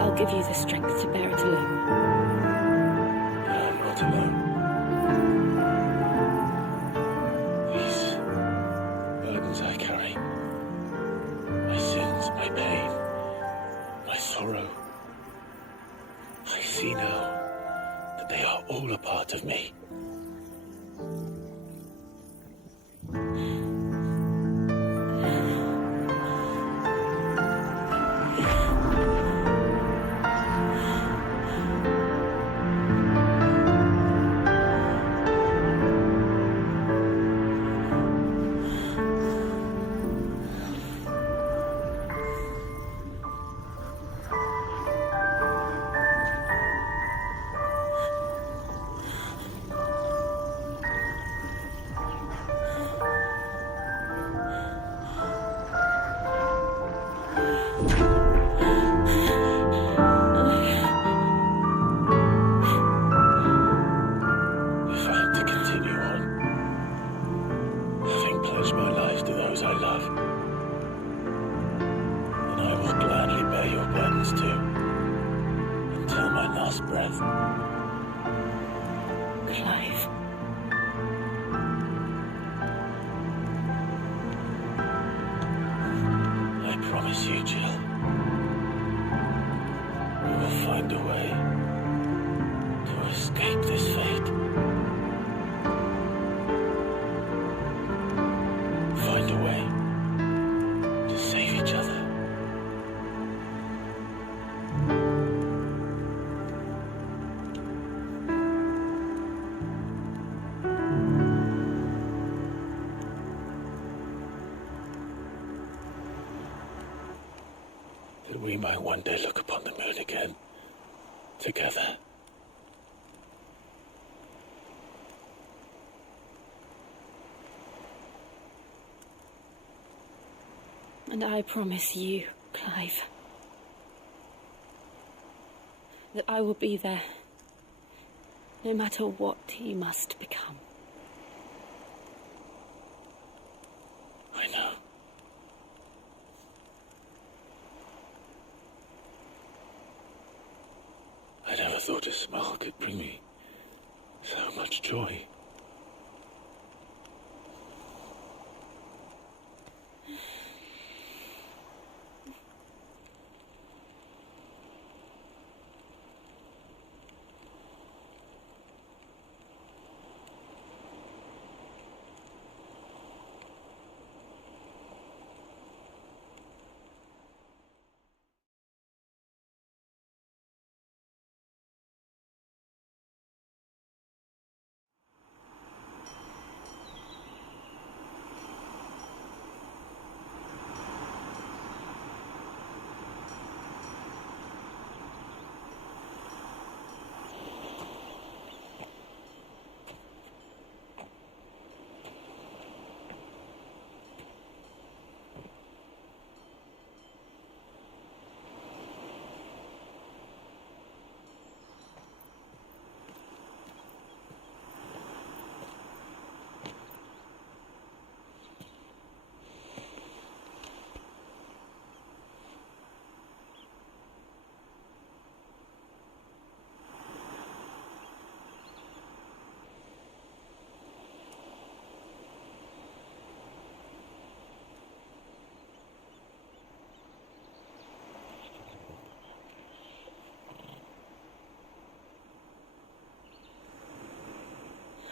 I'll give you the strength to bear it alone. I'm not alone. These burdens I carry, my sins, my pain, my sorrow, I see now that they are all a part of me. last breath. Clive. I promise you, Jill. We will find a way to escape this fate. Find a way to save each other. That we might one day look upon the moon again, together. And I promise you, Clive, that I will be there, no matter what you must become. I know. I never thought a smile could bring me so much joy.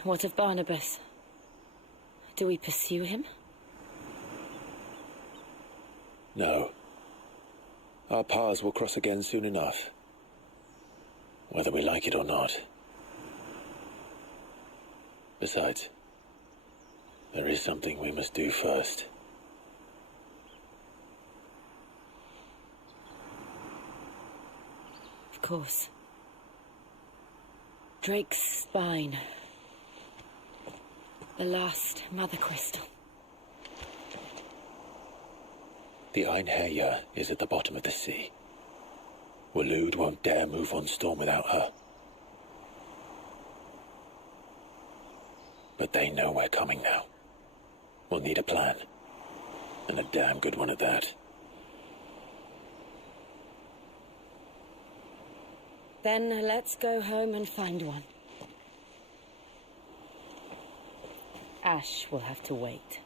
What of Barnabas? Do we pursue him? No. Our paths will cross again soon enough. Whether we like it or not. Besides, there is something we must do first. Of course. Drake's spine. The last Mother Crystal. The Einherjar is at the bottom of the sea. Waloed won't dare move on Storm without her. But they know we're coming now. We'll need a plan. And a damn good one at that. Then let's go home and find one. Ash will have to wait.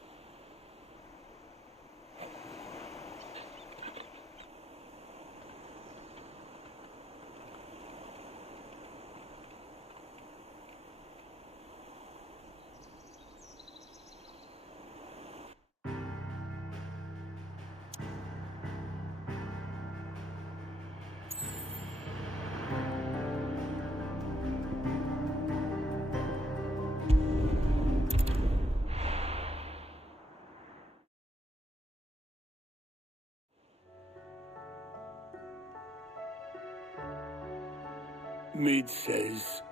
Mid says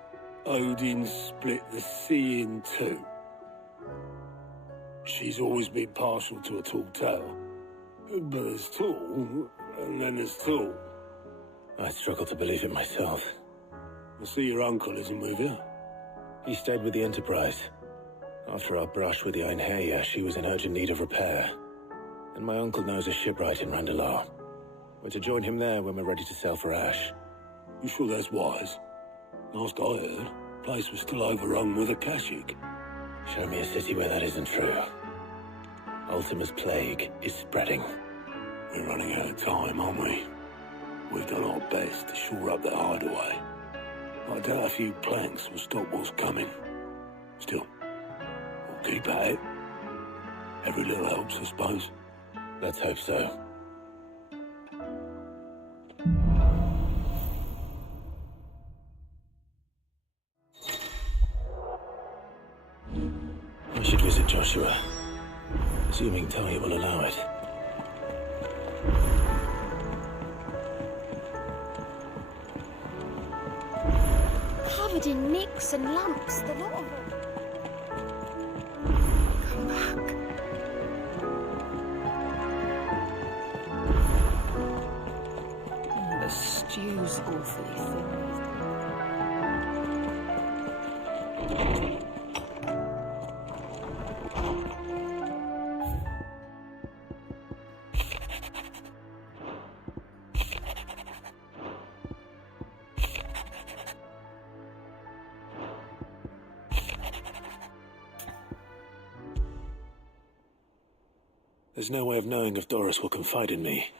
Odin split the sea in two. She's always been partial to a tall tale. But there's tall, and then there's tall. I struggle to believe it myself. I see your uncle isn't with you. He stayed with the Enterprise. After our brush with the Einherjar, she was in urgent need of repair. And my uncle knows a shipwright in Randalar. We're to join him there when we're ready to sail for Ash. You sure that's wise? Last I heard, the place was still overrun with Akashic. Show me a city where that isn't true. Ultima's plague is spreading. We're running out of time, aren't we? We've done our best to shore up that hideaway. I doubt a few planks will stop what's coming. Still, we'll keep at it. Every little helps, I suppose. Let's hope so. I should visit Joshua, assuming Tony will allow it. Covered in nicks and lumps, the lot of them. Come back. The stew's awfully thin. There's no way of knowing if Doris will confide in me,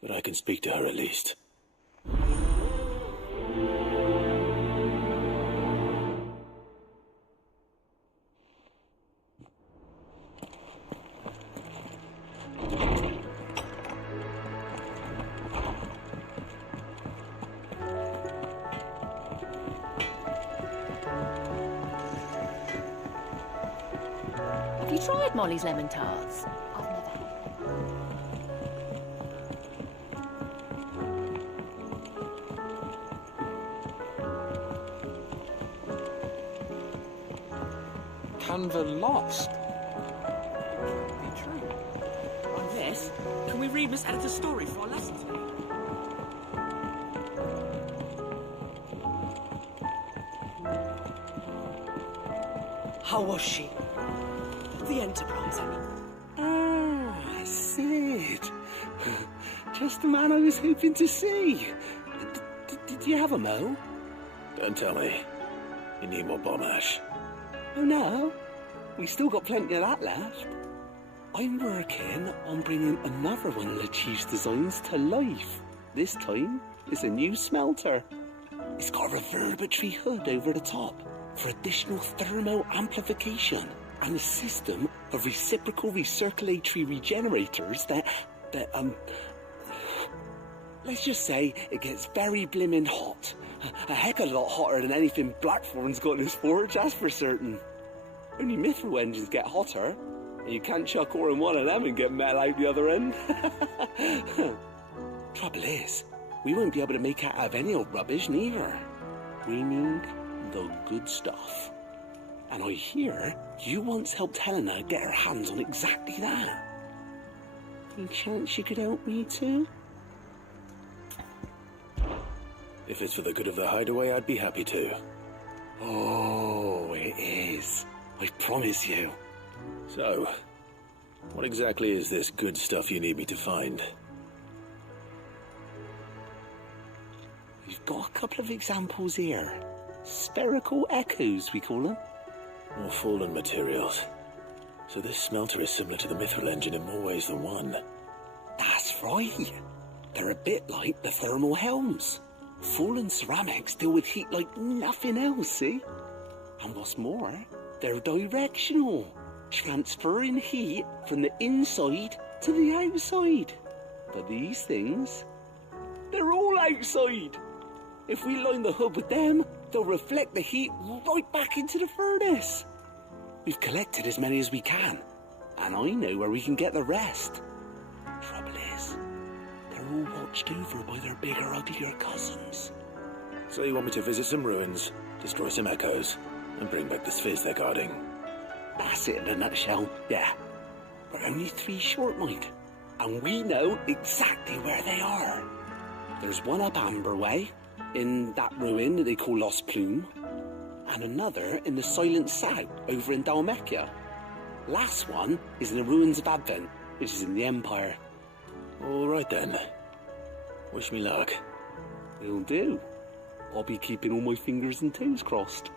but I can speak to her at least. Have you tried Molly's lemon tarts? I've never had Canva lost. Could be true. On this, can we read Miss Editor's story for our lesson today? How was she? The Enterprise, I mean. Ah, Sid. Just the man I was hoping to see. Did you have a mo? Don't tell me. You need more bomb ash. Oh no, we still got plenty of that left. I'm working on bringing another one of the Chief's designs to life. This time, it's a new smelter. It's got a reverberatory hood over the top for additional thermal amplification and a system of reciprocal recirculatory regenerators that let's just say it gets very blimmin' hot. A heck of a lot hotter than anything Blackthorn's got in his forge, that's for certain. Only mithril engines get hotter, and you can't chuck ore in one of them and get metal out the other end. Trouble is, we won't be able to make out of any old rubbish neither. We need the good stuff. And I hear you once helped Helena get her hands on exactly that. Any chance you could help me too? If it's for the good of the hideaway, I'd be happy to. Oh, it is. I promise you. So, what exactly is this good stuff you need me to find? We've got a couple of examples here. Spherical echoes, we call them. More fallen materials. So this smelter is similar to the mithril engine in more ways than one. That's right. They're a bit like the thermal helms. Fallen ceramics deal with heat like nothing else, see? And what's more, they're directional, transferring heat from the inside to the outside. But these things, they're all outside. If we line the hood with them, they'll reflect the heat right back into the furnace. We've collected as many as we can, and I know where we can get the rest. Trouble is, they're all watched over by their bigger, uglier cousins. So you want me to visit some ruins, destroy some echoes, and bring back the spheres they're guarding? That's it in a nutshell, yeah. We're only 3 short, mind, and we know exactly where they are. There's one up Amber Way, in that ruin that they call Lost Plume, and another in the Silent South, over in Dalmekia. Last one is in the ruins of Advent, which is in the Empire. All right then. Wish me luck. Will do. I'll be keeping all my fingers and toes crossed.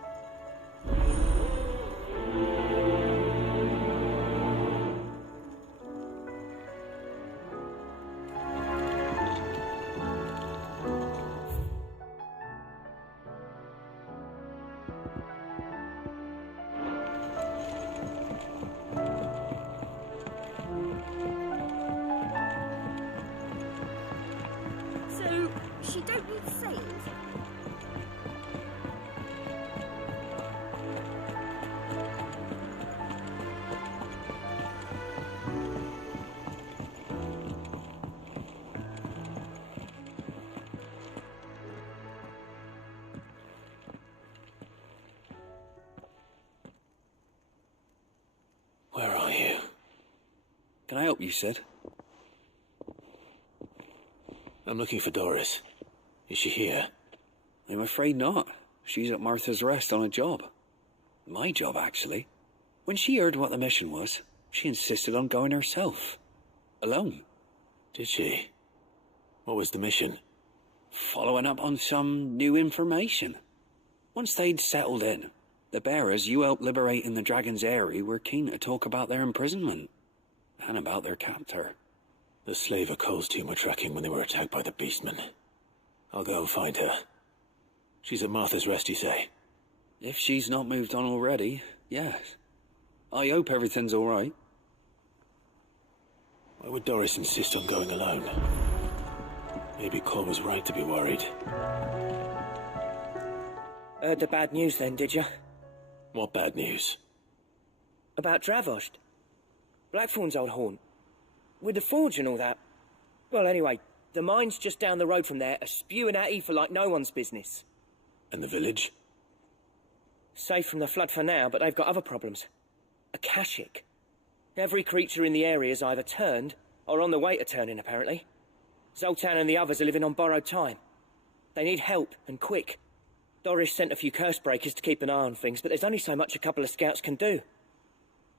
So, she don't need sails? Where are you? Can I help you, Sid? I'm looking for Doris. Is she here? I'm afraid not. She's at Martha's Rest on a job. My job, actually. When she heard what the mission was, she insisted on going herself. Alone. Did she? What was the mission? Following up on some new information. Once they'd settled in, the bearers you helped liberate in the Dragon's Eyrie were keen to talk about their imprisonment. And about their captor. The slaver Cole's team were tracking when they were attacked by the Beastmen. I'll go and find her. She's at Martha's Rest, you say? If she's not moved on already, yes. I hope everything's all right. Why would Doris insist on going alone? Maybe Cole was right to be worried. Heard the bad news then, did you? What bad news? About Dravost. Blackthorn's old haunt. With the forge and all that. Well, anyway, the mines just down the road from there are spewing out ether like no one's business. And the village? Safe from the flood for now, but they've got other problems. Akashic. Every creature in the area's either turned, or on the way to turning, apparently. Zoltan and the others are living on borrowed time. They need help, and quick. Doris sent a few curse breakers to keep an eye on things, but there's only so much a couple of scouts can do.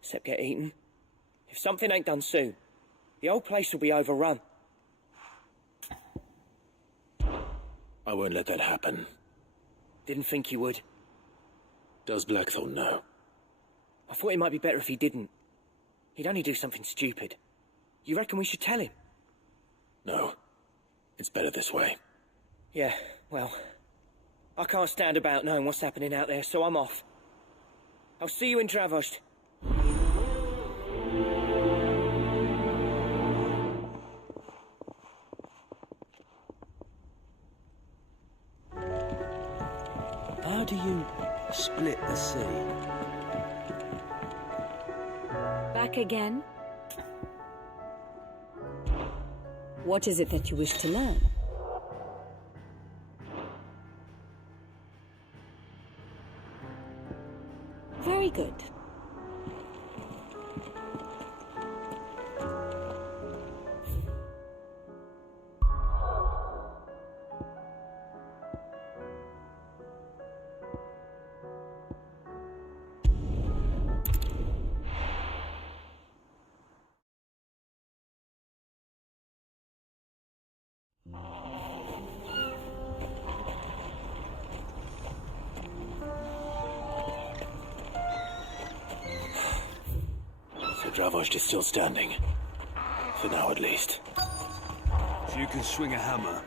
Except get eaten. If something ain't done soon, the old place will be overrun. I won't let that happen. Didn't think you would. Does Blackthorn know? I thought it might be better if he didn't. He'd only do something stupid. You reckon we should tell him? No. It's better this way. Yeah, well, I can't stand about knowing what's happening out there, so I'm off. I'll see you in Dravost. How do you split the sea? Back again? What is it that you wish to learn? Very good. Dravost is still standing. For now, at least. If you can swing a hammer.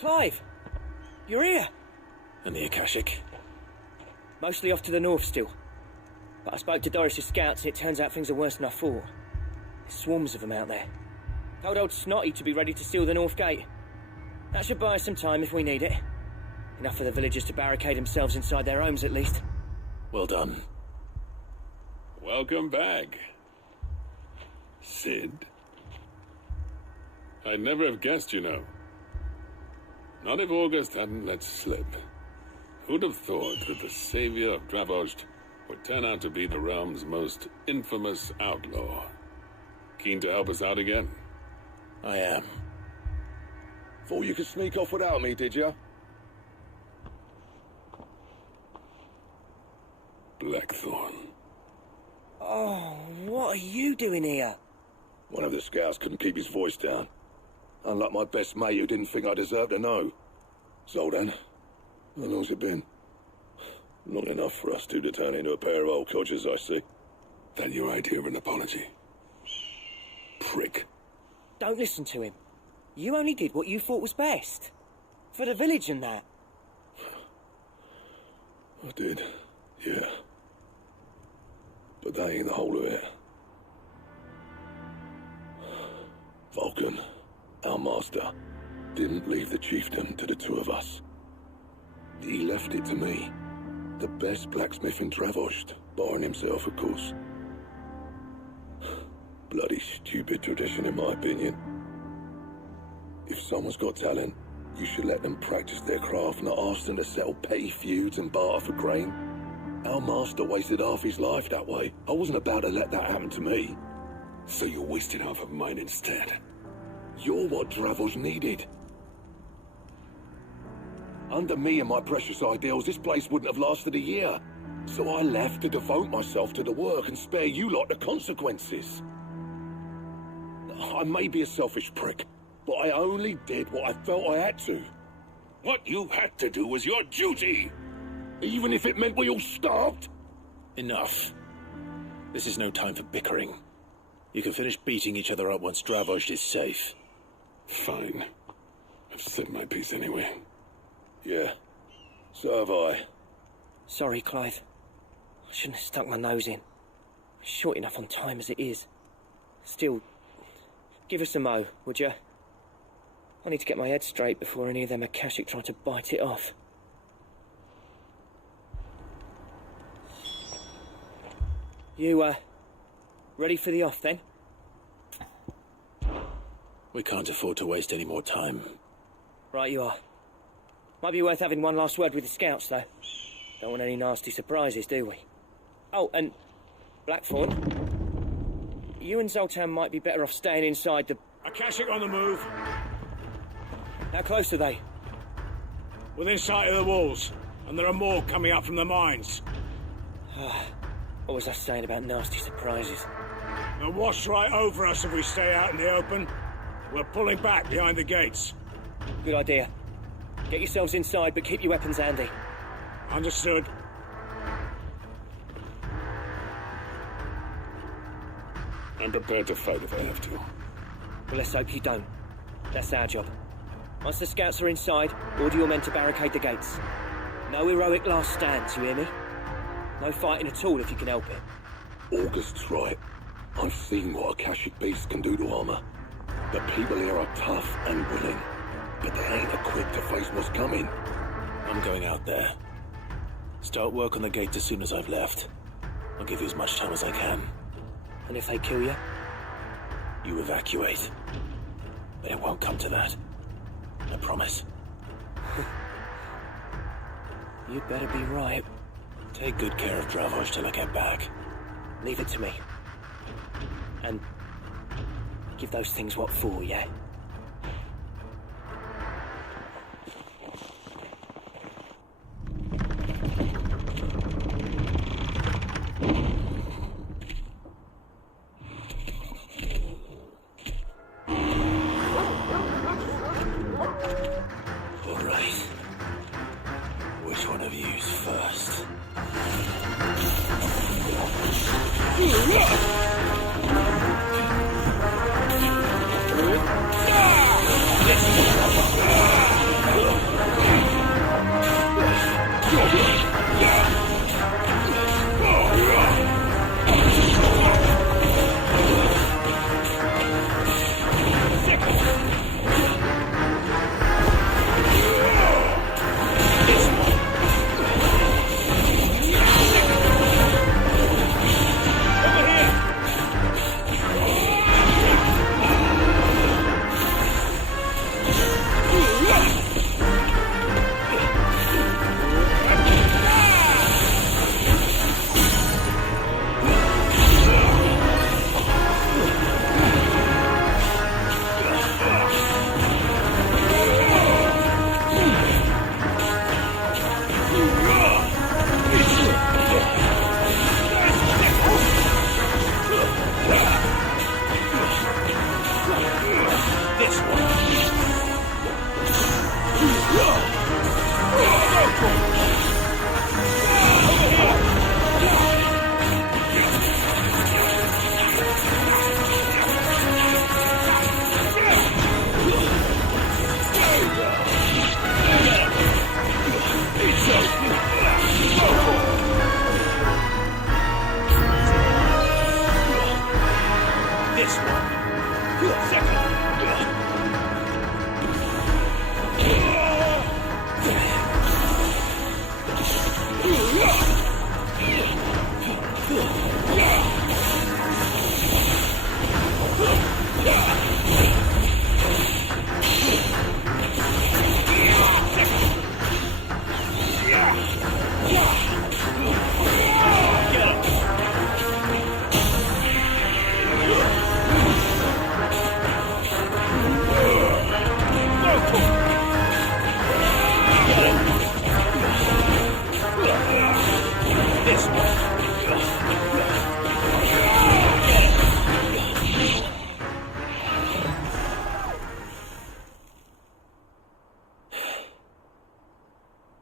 Clive! You're here! And the Akashic? Mostly off to the north still. But I spoke to Doris' scouts and it turns out things are worse than I thought. There's swarms of them out there. Told old Snotty to be ready to seal the north gate. That should buy us some time if we need it. Enough for the villagers to barricade themselves inside their homes, at least. Well done. Welcome back, Sid. I'd never have guessed, you know. Not if August hadn't let slip. Who'd have thought that the savior of Dravost would turn out to be the realm's most infamous outlaw? Keen to help us out again? I am. Thought you could sneak off without me, did you? Blackthorn. Oh, what are you doing here? One of the scouts couldn't keep his voice down. Unlike my best mate who didn't think I deserved to know. Zoltan, how long's it been? Long enough for us two to turn into a pair of old codgers, I see. Then your idea of an apology? Prick. Don't listen to him. You only did what you thought was best. For the village and that. I did, yeah. But that ain't the whole of it. Vulcan, our master, didn't leave the chiefdom to the two of us. He left it to me, the best blacksmith in Dravost, barring himself, of course. Bloody stupid tradition, in my opinion. If someone's got talent, you should let them practice their craft, not ask them to settle petty feuds and barter for grain. Our master wasted half his life that way. I wasn't about to let that happen to me. So you wasted half of mine instead. You're what Dravost needed. Under me and my precious ideals, this place wouldn't have lasted a year. So I left to devote myself to the work and spare you lot the consequences. I may be a selfish prick, but I only did what I felt I had to. What you had to do was your duty! Even if it meant we all starved? Enough. This is no time for bickering. You can finish beating each other up once Dravost is safe. Fine. I've said my piece anyway. Yeah, so have I. Sorry, Clive. I shouldn't have stuck my nose in. Short enough on time as it is. Still, give us a mo, would you? I need to get my head straight before any of them Akashic try to bite it off. You, ready for the off, then? We can't afford to waste any more time. Right you are. Might be worth having one last word with the scouts, though. Don't want any nasty surprises, do we? Oh, and Blackthorn, you and Zoltan might be better off staying inside the... Akashic on the move. How close are they? Within sight of the walls, and there are more coming up from the mines. What was I saying about nasty surprises? They'll wash right over us if we stay out in the open. We're pulling back behind the gates. Good idea. Get yourselves inside, but keep your weapons handy. Understood. I'm prepared to fight if I have to. Well, let's hope you don't. That's our job. Once the scouts are inside, order your men to barricade the gates. No heroic last stands, you hear me? No fighting at all if you can help it. August's right. I've seen what Akashic beasts can do to armor. The people here are tough and willing, but they ain't equipped to face what's coming. I'm going out there. Start work on the gate as soon as I've left. I'll give you as much time as I can. And if they kill you? You evacuate. But it won't come to that. I promise. You'd better be right. Take good care of Dravost till I get back. Leave it to me. And give those things what for, yeah?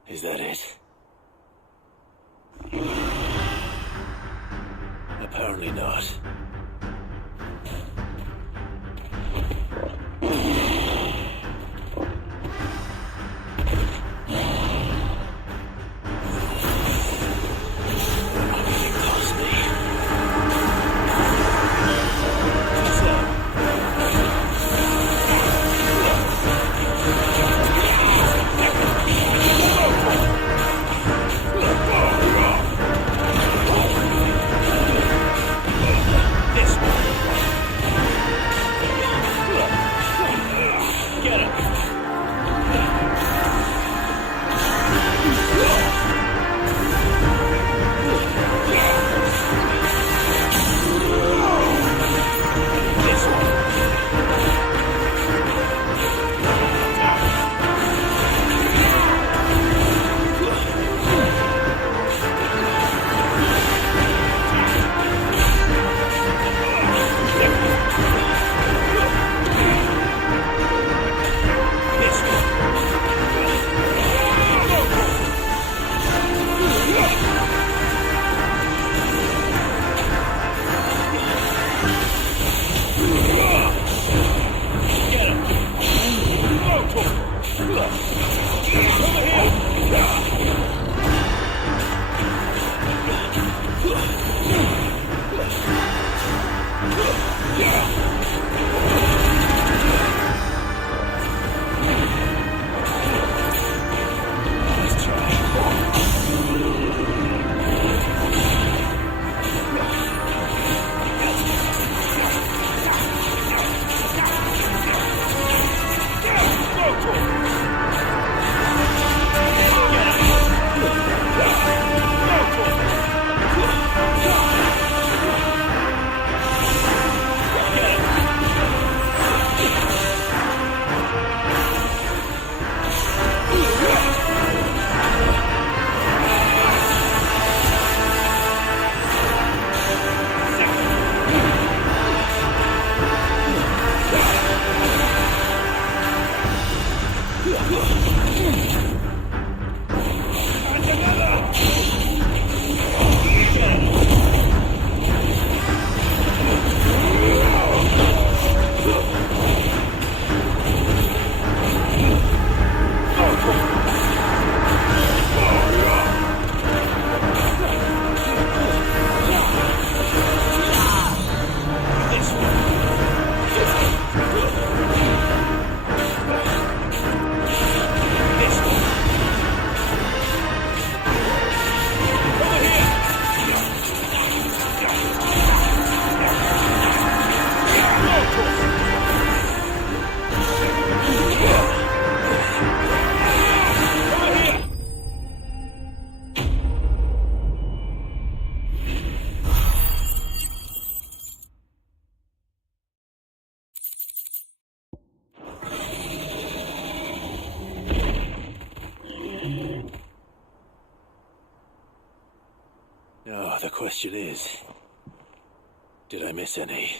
Is that it? Apparently not. Oh, the question is, did I miss any?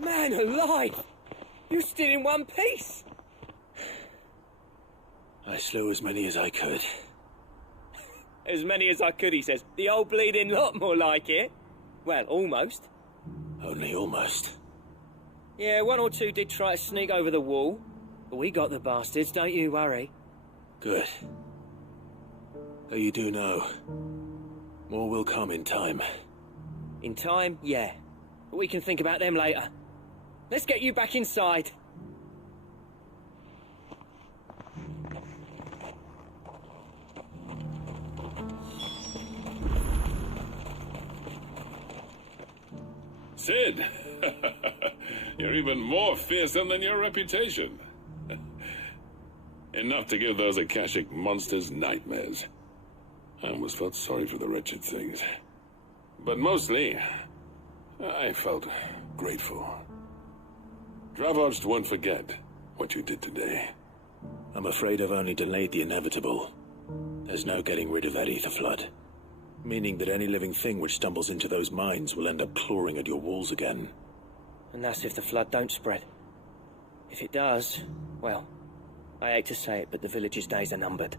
Man alive! You still in one piece? I slew as many as I could. As many as I could, he says. The old bleeding lot, more like it. Well, almost. Only almost. Yeah, one or two did try to sneak over the wall. But we got the bastards, don't you worry. Good. Though you do know, more will come in time. In time, yeah. But we can think about them later. Let's get you back inside. Sid! You're even more fearsome than your reputation. Enough to give those Akashic monsters nightmares. I almost felt sorry for the wretched things. But mostly, I felt grateful. Dravoged won't forget what you did today. I'm afraid I've only delayed the inevitable. There's no getting rid of that ether flood. Meaning that any living thing which stumbles into those mines will end up clawing at your walls again. And that's if the flood don't spread. If it does, well, I hate to say it, but the village's days are numbered.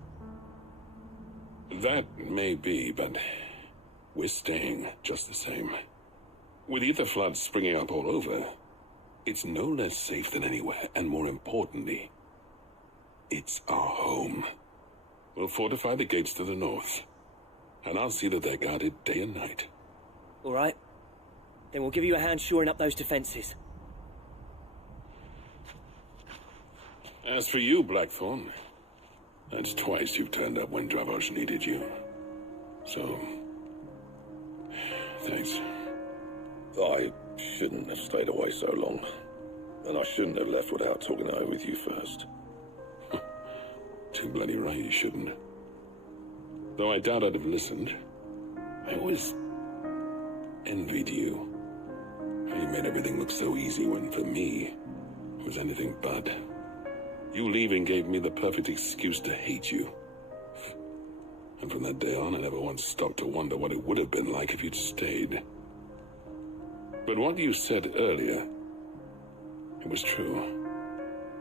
That may be, but we're staying just the same. With ether floods springing up all over, it's no less safe than anywhere, and more importantly, it's our home. We'll fortify the gates to the north, and I'll see that they're guarded day and night. All right. Then we'll give you a hand shoring up those defenses. As for you, Blackthorn, that's twice you've turned up when Dravos needed you. So, thanks. I shouldn't have stayed away so long. And I shouldn't have left without talking it over with you first. Too bloody right you shouldn't. Though I doubt I'd have listened. I always envied you. How you made everything look so easy when, for me, it was anything but. You leaving gave me the perfect excuse to hate you. And from that day on, I never once stopped to wonder what it would have been like if you'd stayed. But what you said earlier, it was true.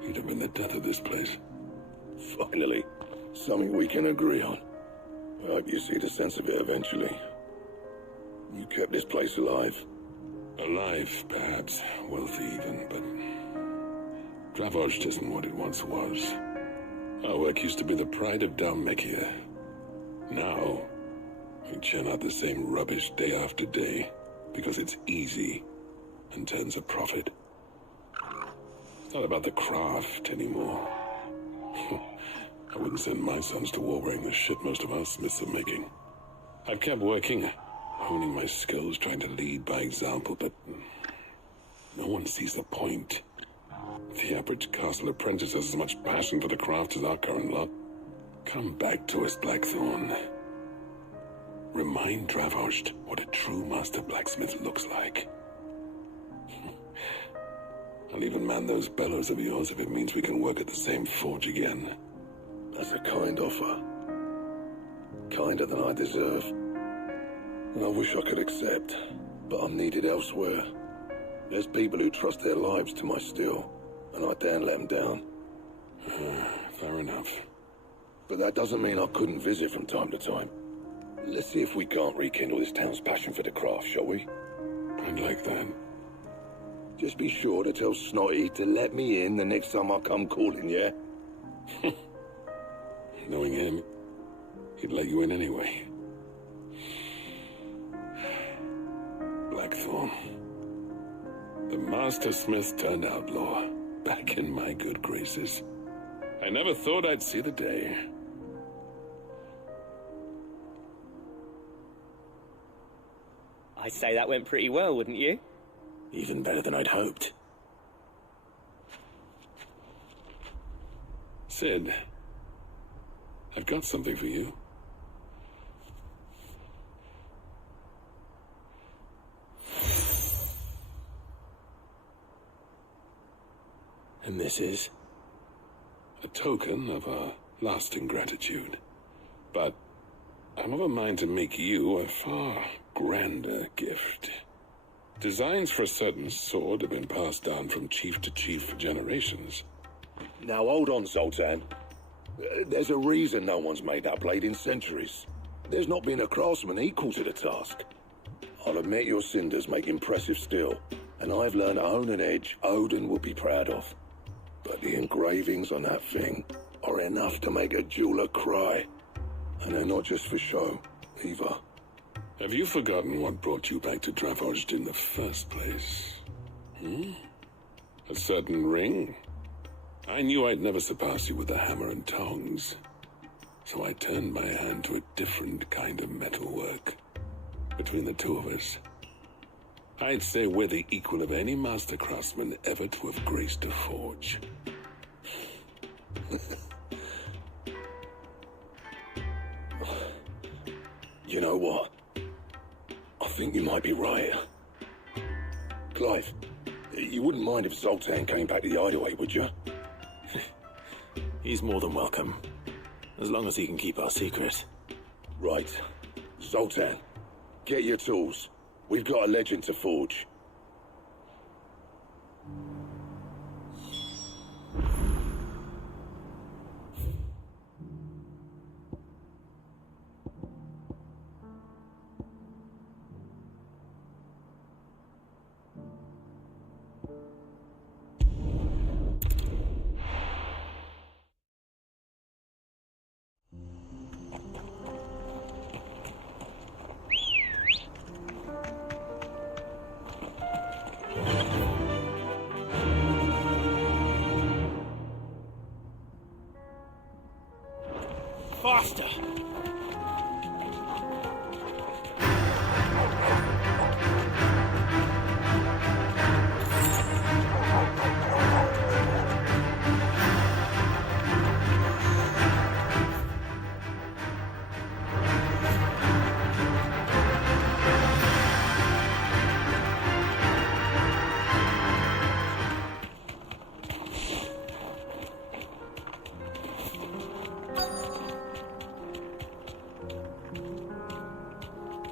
You'd have been the death of this place. Finally, something we can agree on. I hope you see the sense of it eventually. You kept this place alive. Alive, perhaps. Wealthy even, but Dravoged isn't what it once was. Our work used to be the pride of Dalmekia. Now, we churn out the same rubbish day after day because it's easy and turns a profit. It's not about the craft anymore. I wouldn't send my sons to war wearing the shit most of our smiths are making. I've kept working, honing my skills, trying to lead by example, but no one sees the point. The average castle apprentice has as much passion for the craft as our current lot. Come back to us, Blackthorn. Remind Dravoged what a true master blacksmith looks like. I'll even man those bellows of yours if it means we can work at the same forge again. That's a kind offer. Kinder than I deserve. And I wish I could accept, but I'm needed elsewhere. There's people who trust their lives to my steel, and I daren't let them down. Fair enough. But that doesn't mean I couldn't visit from time to time. Let's see if we can't rekindle this town's passion for the craft, shall we? I'd like that. Just be sure to tell Snotty to let me in the next time I come calling, yeah? Knowing him, he'd let you in anyway. Blackthorn. The Master Smith turned outlaw, back in my good graces. I never thought I'd see the day. I'd say that went pretty well, wouldn't you? Even better than I'd hoped. Sid, I've got something for you. And this is? A token of our lasting gratitude. But I'm of a mind to make you a far grander gift. Designs for a certain sword have been passed down from chief to chief for generations. Now hold on, Zoltan. There's a reason no one's made that blade in centuries. There's not been a craftsman equal to the task. I'll admit your cinders make impressive steel, and I've learned to own an edge Odin will be proud of. But the engravings on that thing are enough to make a jeweler cry. And they're not just for show, either. Have you forgotten what brought you back to Dravoged in the first place? A certain ring? I knew I'd never surpass you with the hammer and tongs. So I turned my hand to a different kind of metalwork. Between the two of us, I'd say we're the equal of any master craftsman ever to have graced a forge. You know what? I think you might be right. Clive, you wouldn't mind if Zoltan came back to the hideaway, would you? He's more than welcome. As long as he can keep our secret. Right. Zoltan, get your tools. We've got a legend to forge. Faster!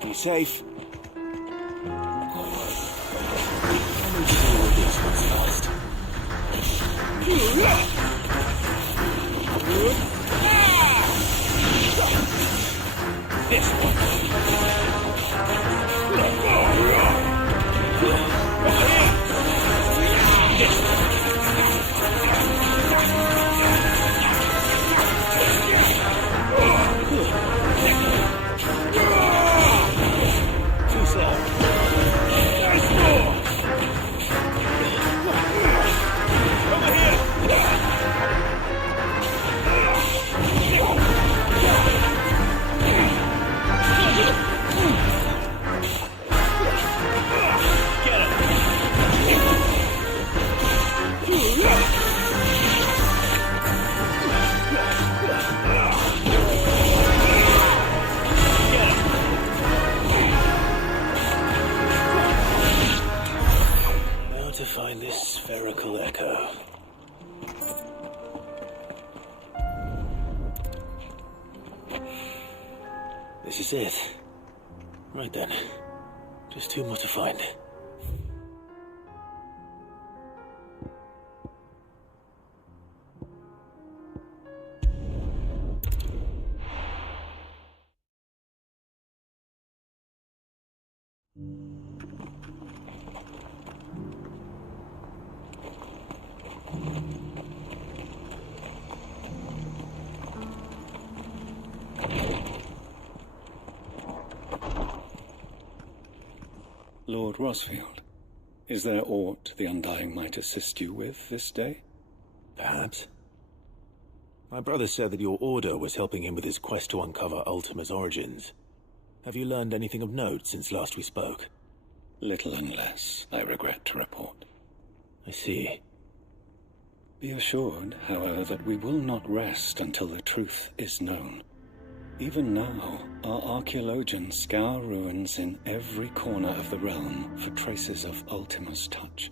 Be safe. This one. Too slow. Nice more. Over here. Get him. Now to find this spherical echo. This is it. Right then. Just two more to find. Lord Rosfield, is there aught the Undying might assist you with this day? Perhaps. My brother said that your order was helping him with his quest to uncover Ultima's origins. Have you learned anything of note since last we spoke? Little unless, I regret to report. I see. Be assured, however, that we will not rest until the truth is known. Even now, our archaeologians scour ruins in every corner of the realm for traces of Ultima's touch.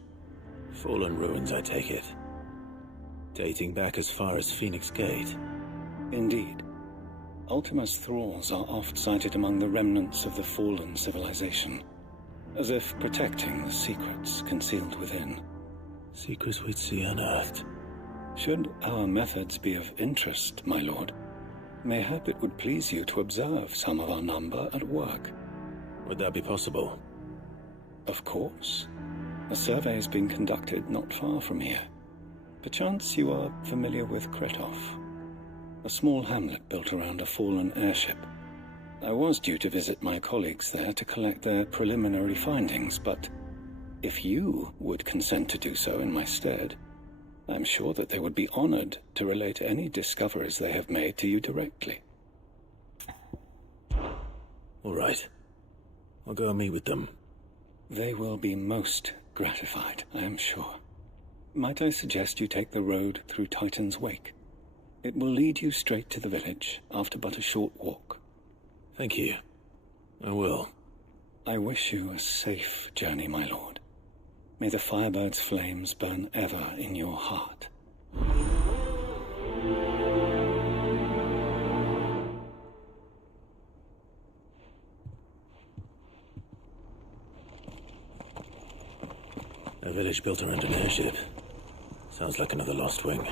Fallen ruins, I take it. Dating back as far as Phoenix Gate. Indeed. Ultima's thralls are oft sighted among the remnants of the fallen civilization, as if protecting the secrets concealed within. Secrets we'd see unearthed. Should our methods be of interest, my lord, mayhap it would please you to observe some of our number at work. Would that be possible? Of course. A survey is being conducted not far from here. Perchance you are familiar with Kretov, a small hamlet built around a fallen airship. I was due to visit my colleagues there to collect their preliminary findings, but if you would consent to do so in my stead, I'm sure that they would be honored to relate any discoveries they have made to you directly. All right. I'll go and meet with them. They will be most gratified, I am sure. Might I suggest you take the road through Titan's Wake? It will lead you straight to the village after but a short walk. Thank you. I will. I wish you a safe journey, my lord. May the Firebird's flames burn ever in your heart. A village built around an airship. Sounds like another Lost Wing.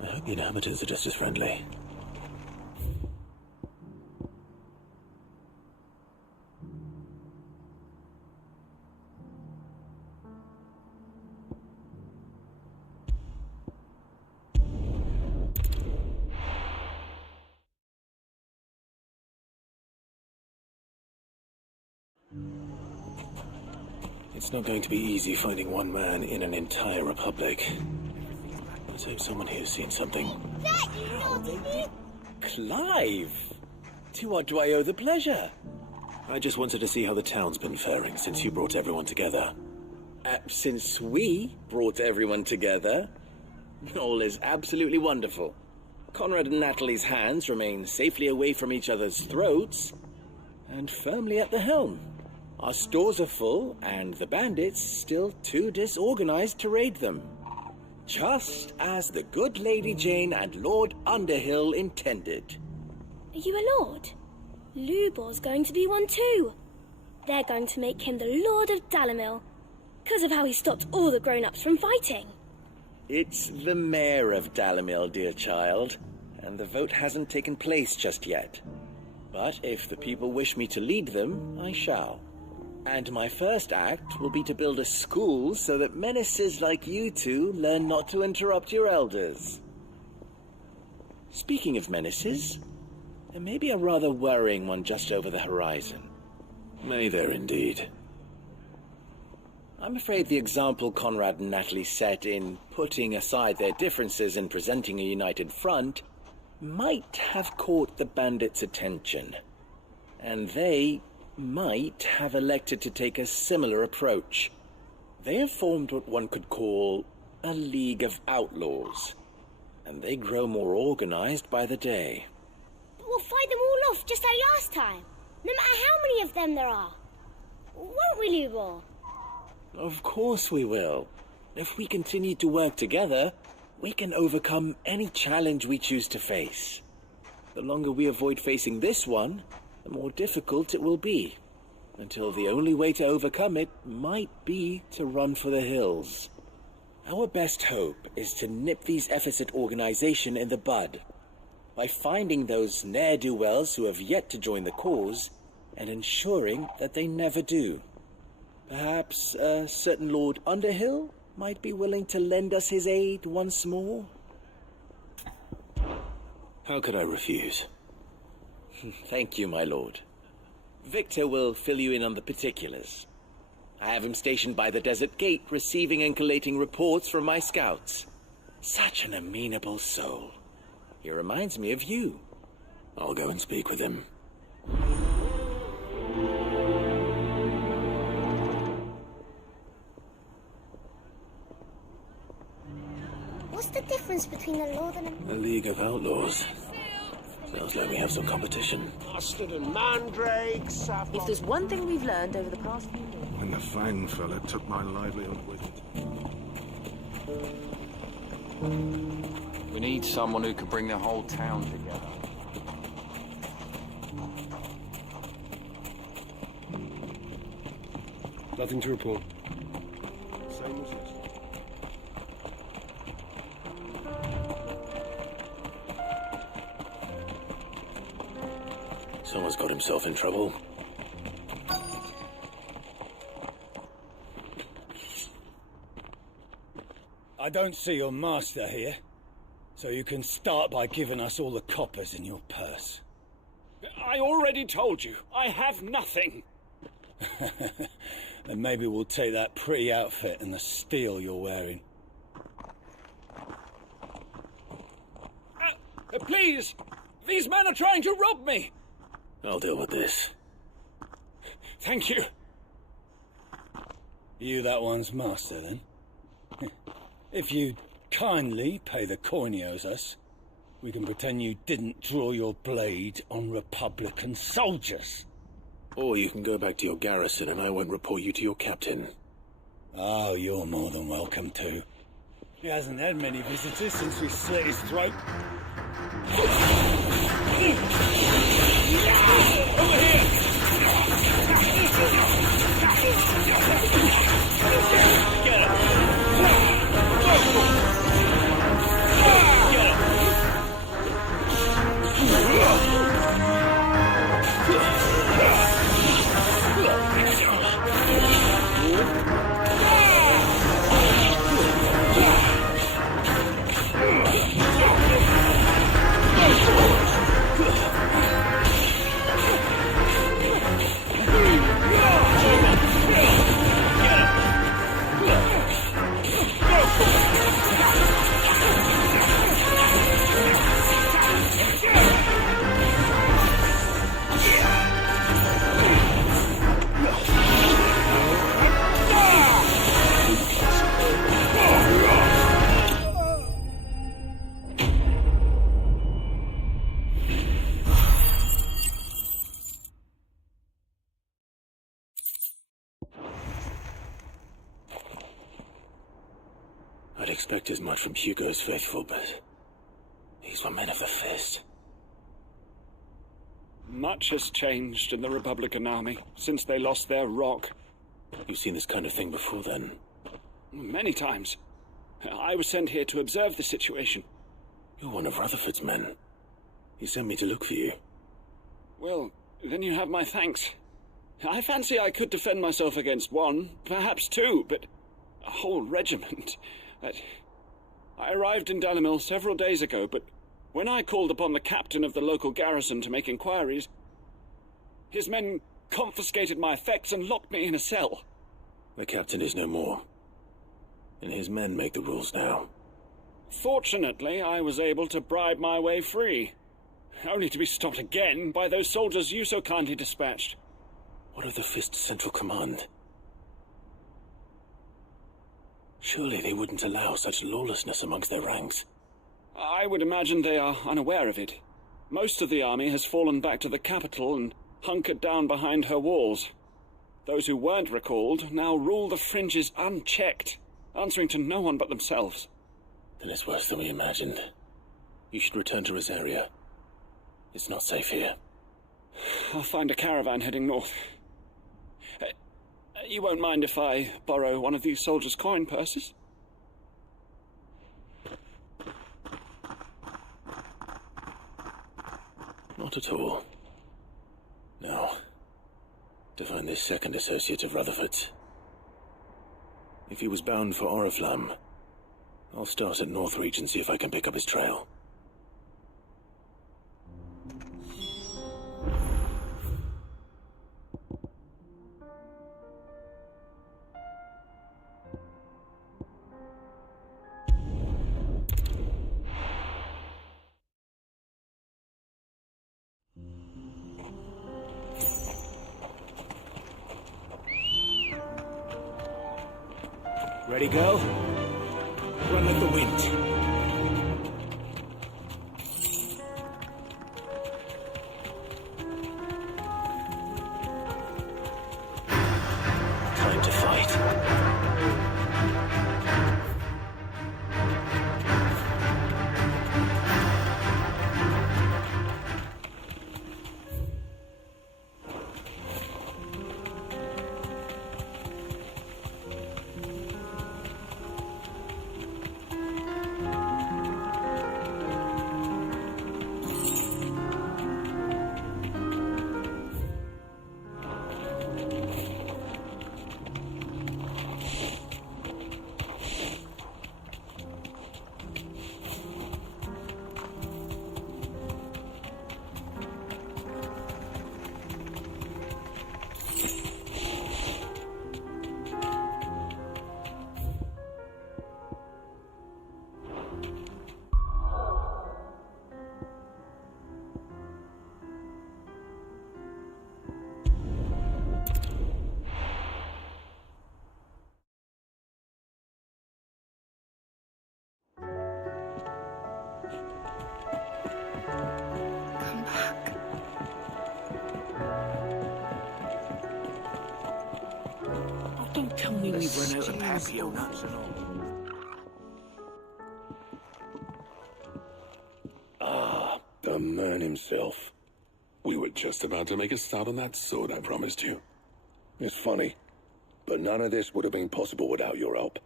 I hope the inhabitants are just as friendly. It's not going to be easy finding one man in an entire republic. Let's hope someone here's seen something. Clive! To what do I owe the pleasure? I just wanted to see how the town's been faring since you brought everyone together. Since we brought everyone together, all is absolutely wonderful. Conrad and Natalie's hands remain safely away from each other's throats and firmly at the helm. Our stores are full, and the bandits still too disorganized to raid them. Just as the good Lady Jane and Lord Underhill intended. Are you a lord? Lubor's going to be one too. They're going to make him the Lord of Dalamil, because of how he stopped all the grown-ups from fighting. It's the mayor of Dalamil, dear child, and the vote hasn't taken place just yet. But if the people wish me to lead them, I shall. And my first act will be to build a school so that menaces like you two learn not to interrupt your elders. Speaking of menaces, there may be a rather worrying one just over the horizon. May there indeed. I'm afraid the example Conrad and Natalie set in putting aside their differences and presenting a united front might have caught the bandits' attention. And they might have elected to take a similar approach. They have formed what one could call a League of Outlaws, and they grow more organized by the day. But we'll fight them all off just like last time, no matter how many of them there are. Won't we, Lubor? Of course we will. If we continue to work together, we can overcome any challenge we choose to face. The longer we avoid facing this one, the more difficult it will be, until the only way to overcome it might be to run for the hills. Our best hope is to nip these efforts at organization in the bud, by finding those ne'er-do-wells who have yet to join the cause, and ensuring that they never do. Perhaps a certain Lord Underhill might be willing to lend us his aid once more? How could I refuse? Thank you, my lord. Victor will fill you in on the particulars. I have him stationed by the desert gate, receiving and collating reports from my scouts. Such an amenable soul. He reminds me of you. I'll go and speak with him. What's the difference between a lord and A League of Outlaws. Sounds like we have some competition. Mustard and mandrake, saffron. If there's one thing we've learned over the past few years... When the Fang fella took my livelihood with it. We need someone who could bring the whole town together. Nothing to report. Same as this. Someone's got himself in trouble. I don't see your master here, so you can start by giving us all the coppers in your purse. I already told you, I have nothing. Then maybe we'll take that pretty outfit and the steel you're wearing. Please! These men are trying to rob me! I'll deal with this. Thank you. You that one's master, then? If you'd kindly pay the coin he owes us, we can pretend you didn't draw your blade on Republican soldiers. Or you can go back to your garrison and I won't report you to your captain. Oh, you're more than welcome to. He hasn't had many visitors since we slit his throat. Over here! Get him! I'd expect as much from Hugo's faithful, but these were men of the fist. Much has changed in the Republican army since they lost their rock. You've seen this kind of thing before, then? Many times. I was sent here to observe the situation. You're one of Rutherford's men. He sent me to look for you. Well, then you have my thanks. I fancy I could defend myself against one, perhaps two, but a whole regiment. I arrived in Dalimil several days ago, but when I called upon the captain of the local garrison to make inquiries, his men confiscated my effects and locked me in a cell. The captain is no more, and his men make the rules now. Fortunately, I was able to bribe my way free, only to be stopped again by those soldiers you so kindly dispatched. What of the Fist's central command? Surely they wouldn't allow such lawlessness amongst their ranks. I would imagine they are unaware of it. Most of the army has fallen back to the capital and hunkered down behind her walls. Those who weren't recalled now rule the fringes unchecked, answering to no one but themselves. Then it's worse than we imagined. You should return to Rosaria. It's not safe here. I'll find a caravan heading north. You won't mind if I borrow one of these soldiers' coin purses? Not at all. Now, to find this second associate of Rutherford's. If he was bound for Oriflamme, I'll start at Northreach and see if I can pick up his trail. Ready, go? Run with the wind. Time to fight. Don't tell me we've run out of papio nuts and all. Ah, the man himself. We were just about to make a start on that sword I promised you. It's funny, but none of this would have been possible without your help.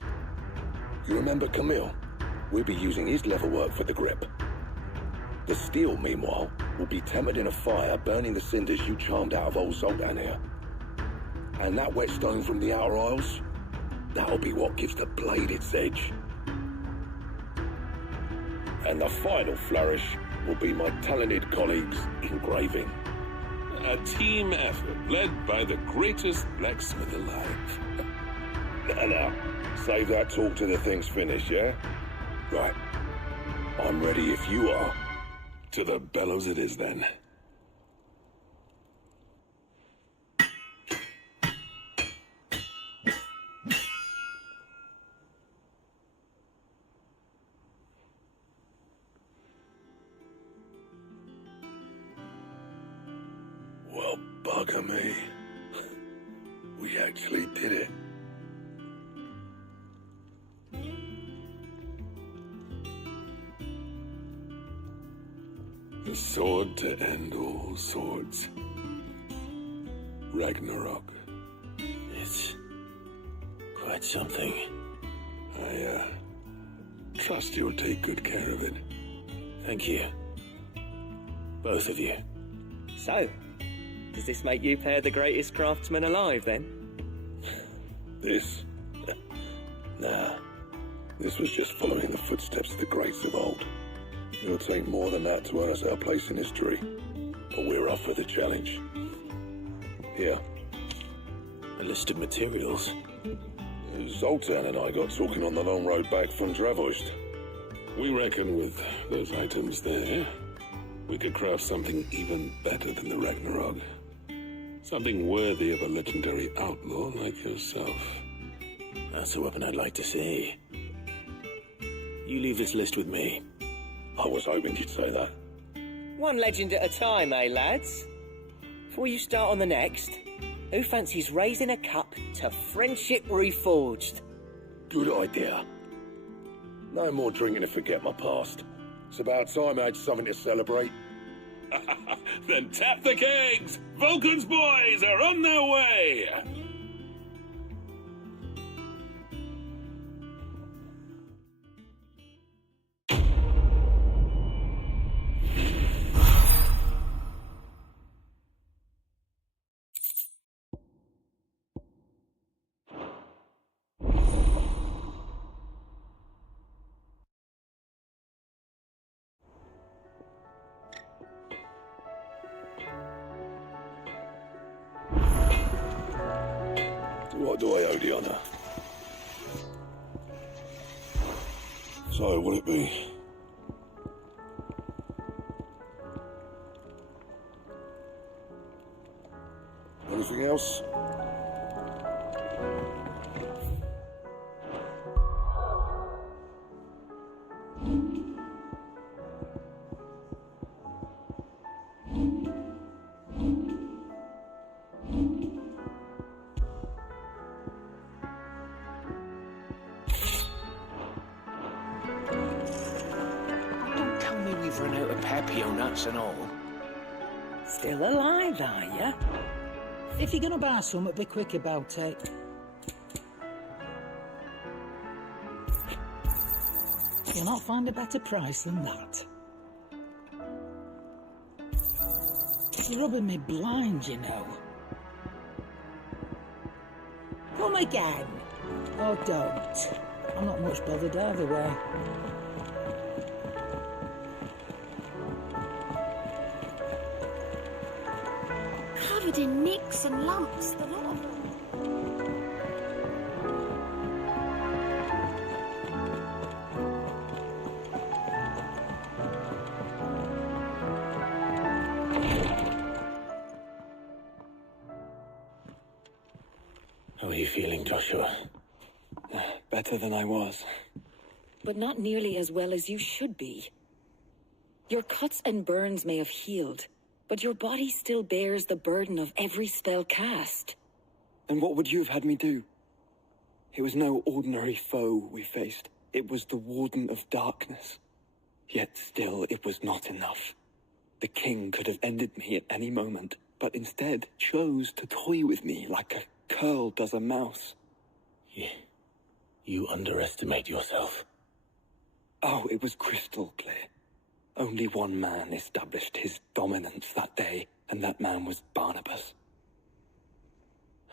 You remember Camille? We'll be using his leather work for the grip. The steel, meanwhile, will be tempered in a fire, burning the cinders you charmed out of old Zoltan here. And that whetstone from the Outer Isles, that'll be what gives the blade its edge. And the final flourish will be my talented colleagues' engraving. A team effort led by the greatest blacksmith alive. Now, save that talk till the thing's finished, yeah? Right. I'm ready if you are. To the bellows it is, then. Well, bugger me. We actually did it. The sword to end all swords. Ragnarok. It's quite something. I trust you'll take good care of it. Thank you. Both of you. So, does this make you pair the greatest craftsmen alive, then? This? Nah. This was just following the footsteps of the greats of old. It'll take more than that to earn us our place in history. But we're up for the challenge. Here. A list of materials. Zoltan and I got talking on the long road back from Dravost. We reckon with those items there, we could craft something even better than the Ragnarok. Something worthy of a legendary outlaw like yourself. That's a weapon I'd like to see. You leave this list with me. I was hoping you'd say that. One legend at a time, eh, lads? Before you start on the next, who fancies raising a cup to friendship reforged? Good idea. No more drinking to forget my past. It's about time I had something to celebrate. Then tap the kegs! Vulcan's boys are on their way! What do I owe the honour? So, will it be? Anything else? Run out of papio nuts and all. Still alive, are ya? If you're gonna buy some, be quick about it. You'll not find a better price than that. You're rubbing me blind, you know. Come again. Or don't. I'm not much bothered either way. Covered in nicks and lumps, the lot of them. How are you feeling, Joshua? Better than I was. But not nearly as well as you should be. Your cuts and burns may have healed, But your body still bears the burden of every spell cast. And what would you have had me do? It was no ordinary foe we faced. It was the Warden of Darkness. Yet still, it was not enough. The king could have ended me at any moment, but instead chose to toy with me like a curl does a mouse. You underestimate yourself. Oh, it was crystal clear. Only one man established his dominance that day, and that man was Barnabas.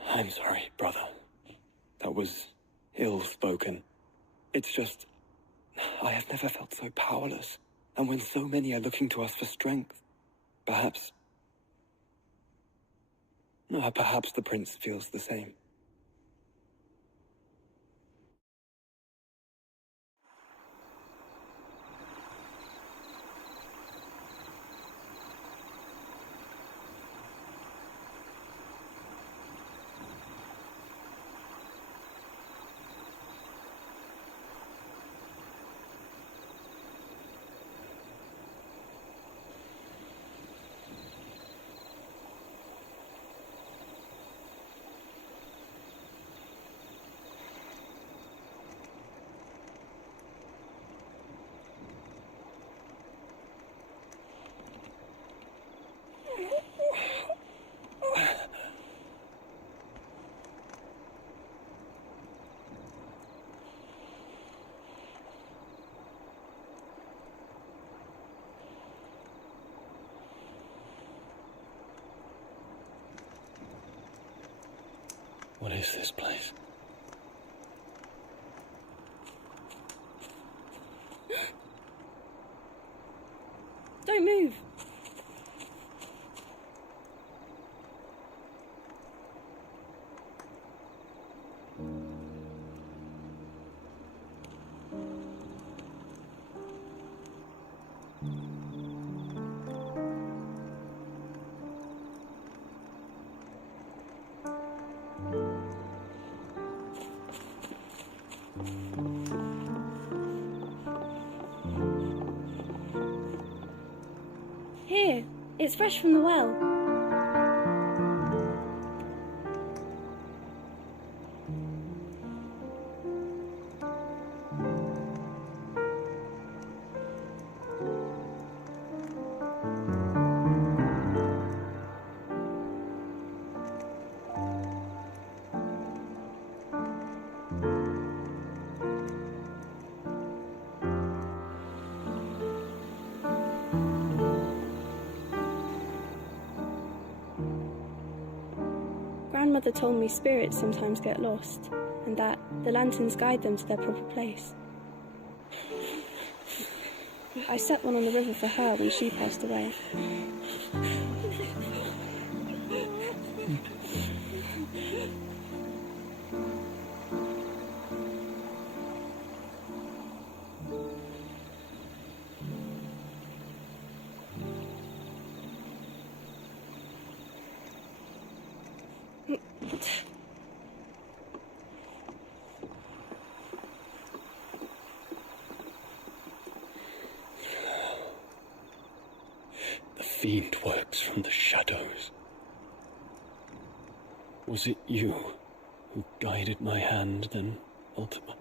I'm sorry, brother. That was ill-spoken. It's just, I have never felt so powerless. And when so many are looking to us for strength, perhaps the prince feels the same. What is this place? Don't move. Here, it's fresh from the well. Grandmother told me spirits sometimes get lost, and that the lanterns guide them to their proper place. I set one on the river for her when she passed away. The fiend works from the shadows. Was it you who guided my hand then, Ultima?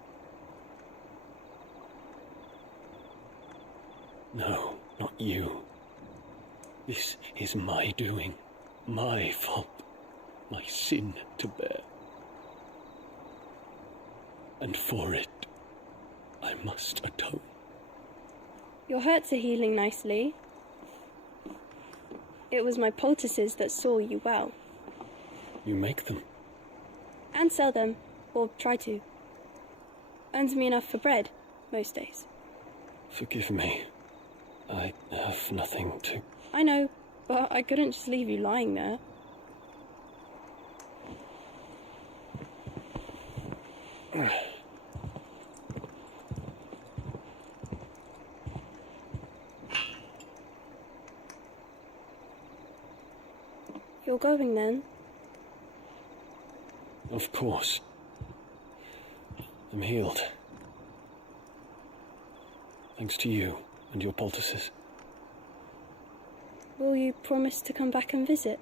No, not you. This is my doing, my fault, my sin to bear. And for it, I must atone. Your hurts are healing nicely. It was my poultices that saw you well. You make them? And sell them, or try to. Earns me enough for bread, most days. Forgive me. I have nothing to... I know, but I couldn't just leave you lying there. You're going then? Of course. I'm healed. Thanks to you and your poultices. Will you promise to come back and visit?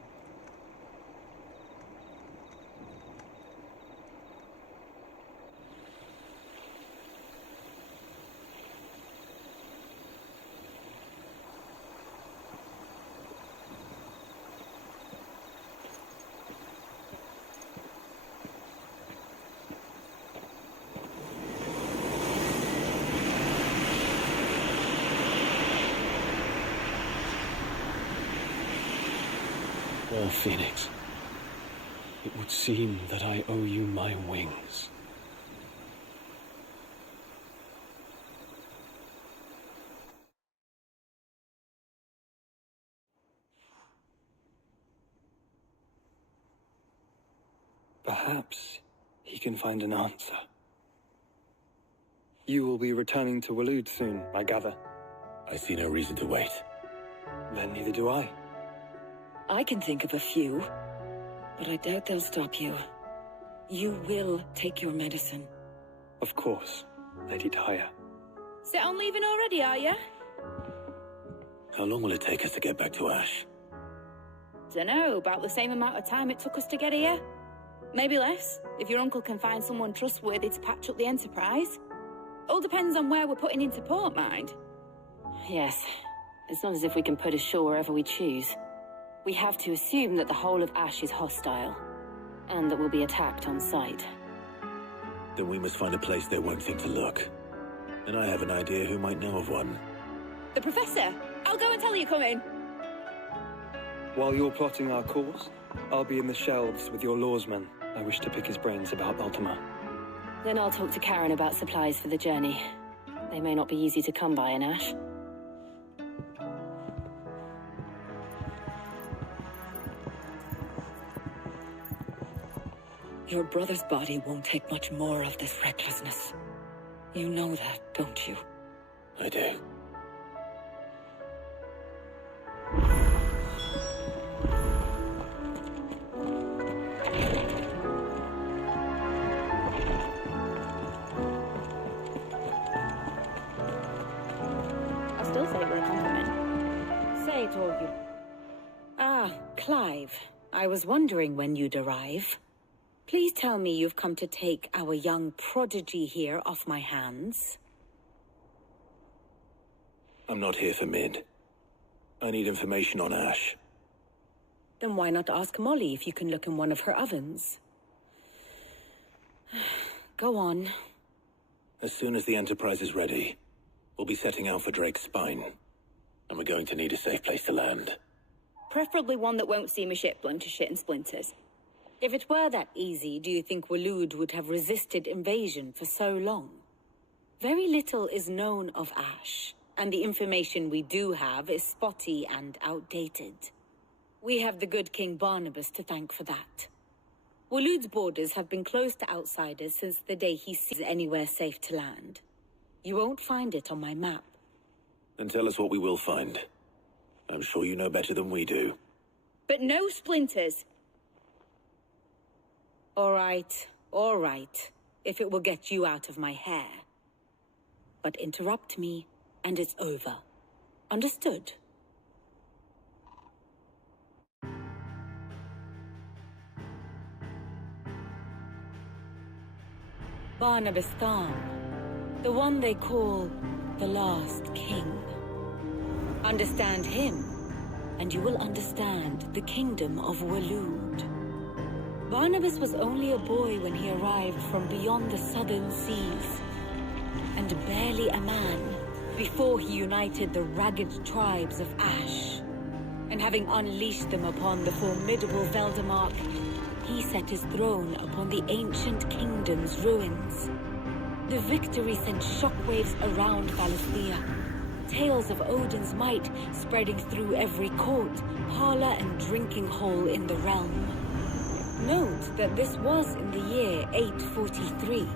Oh, Phoenix, it would seem that I owe you my wings. Perhaps he can find an answer. You will be returning to Waloed soon, I gather. I see no reason to wait. Then neither do I. I can think of a few, but I doubt they'll stop you. You will take your medicine. Of course, Lady Daya. Set on leaving already, are you? How long will it take us to get back to Ash? Dunno, about the same amount of time it took us to get here. Maybe less, if your uncle can find someone trustworthy to patch up the Enterprise. All depends on where we're putting into port, mind. Yes, it's not as if we can put ashore wherever we choose. We have to assume that the whole of Ash is hostile, and that we'll be attacked on sight. Then we must find a place they won't think to look. And I have an idea who might know of one. The Professor! I'll go and tell you come in. While you're plotting our course, I'll be in the shelves with your lawsman. I wish to pick his brains about Ultima. Then I'll talk to Karen about supplies for the journey. They may not be easy to come by in Ash. Your brother's body won't take much more of this recklessness. You know that, don't you? I do. I'll still say it with a compliment. Say it, all you. Ah, Clive. I was wondering when you'd arrive. Please tell me you've come to take our young prodigy here off my hands. I'm not here for Mid. I need information on Ash. Then why not ask Molly if you can look in one of her ovens? Go on. As soon as the Enterprise is ready, we'll be setting out for Drake's Spine. And we're going to need a safe place to land. Preferably one that won't see my ship blown to shit and splinters. If it were that easy, do you think Waloed would have resisted invasion for so long? Very little is known of Ash, and the information we do have is spotty and outdated. We have the good King Barnabas to thank for that. Waloed's borders have been closed to outsiders since the day he sees anywhere safe to land. You won't find it on my map. Then tell us what we will find. I'm sure you know better than we do. But no splinters! All right, if it will get you out of my hair. But interrupt me, and it's over. Understood? Barnabas Thorn, the one they call the Last King. Understand him, and you will understand the kingdom of Waloed. Barnabas was only a boy when he arrived from beyond the southern seas, and barely a man before he united the ragged tribes of Ash. And having unleashed them upon the formidable Veldamark, he set his throne upon the ancient kingdom's ruins. The victory sent shockwaves around Valisthea, tales of Odin's might spreading through every court, parlor, and drinking hole in the realm. Note that this was in the year 843,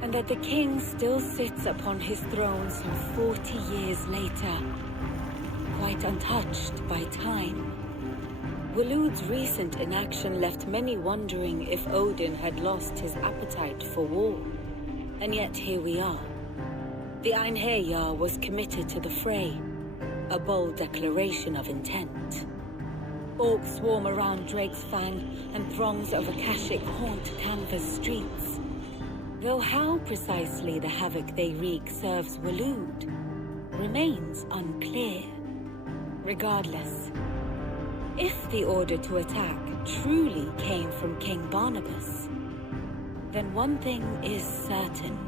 and that the king still sits upon his throne some 40 years later, quite untouched by time. Waloed's recent inaction left many wondering if Odin had lost his appetite for war, and yet here we are. The Einherjar was committed to the fray, a bold declaration of intent. Orcs swarm around Drake's Fang, and throngs of Akashic haunt canvas streets. Though how precisely the havoc they wreak serves Waloed remains unclear. Regardless, if the order to attack truly came from King Barnabas, then one thing is certain.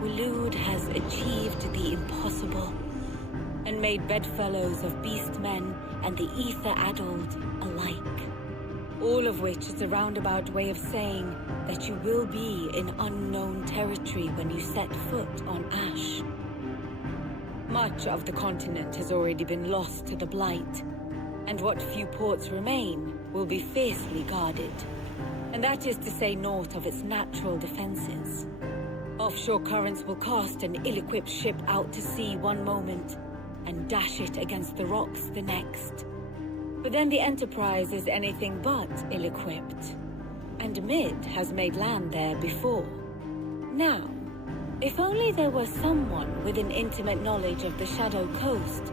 Waloed has achieved the impossible, and made bedfellows of beastmen and the ether-addled alike. All of which is a roundabout way of saying that you will be in unknown territory when you set foot on Ash. Much of the continent has already been lost to the Blight, and what few ports remain will be fiercely guarded. And that is to say naught of its natural defenses. Offshore currents will cast an ill-equipped ship out to sea one moment, and dash it against the rocks the next. But then the Enterprise is anything but ill-equipped, and Mid has made land there before. Now, if only there were someone with an intimate knowledge of the Shadow Coast,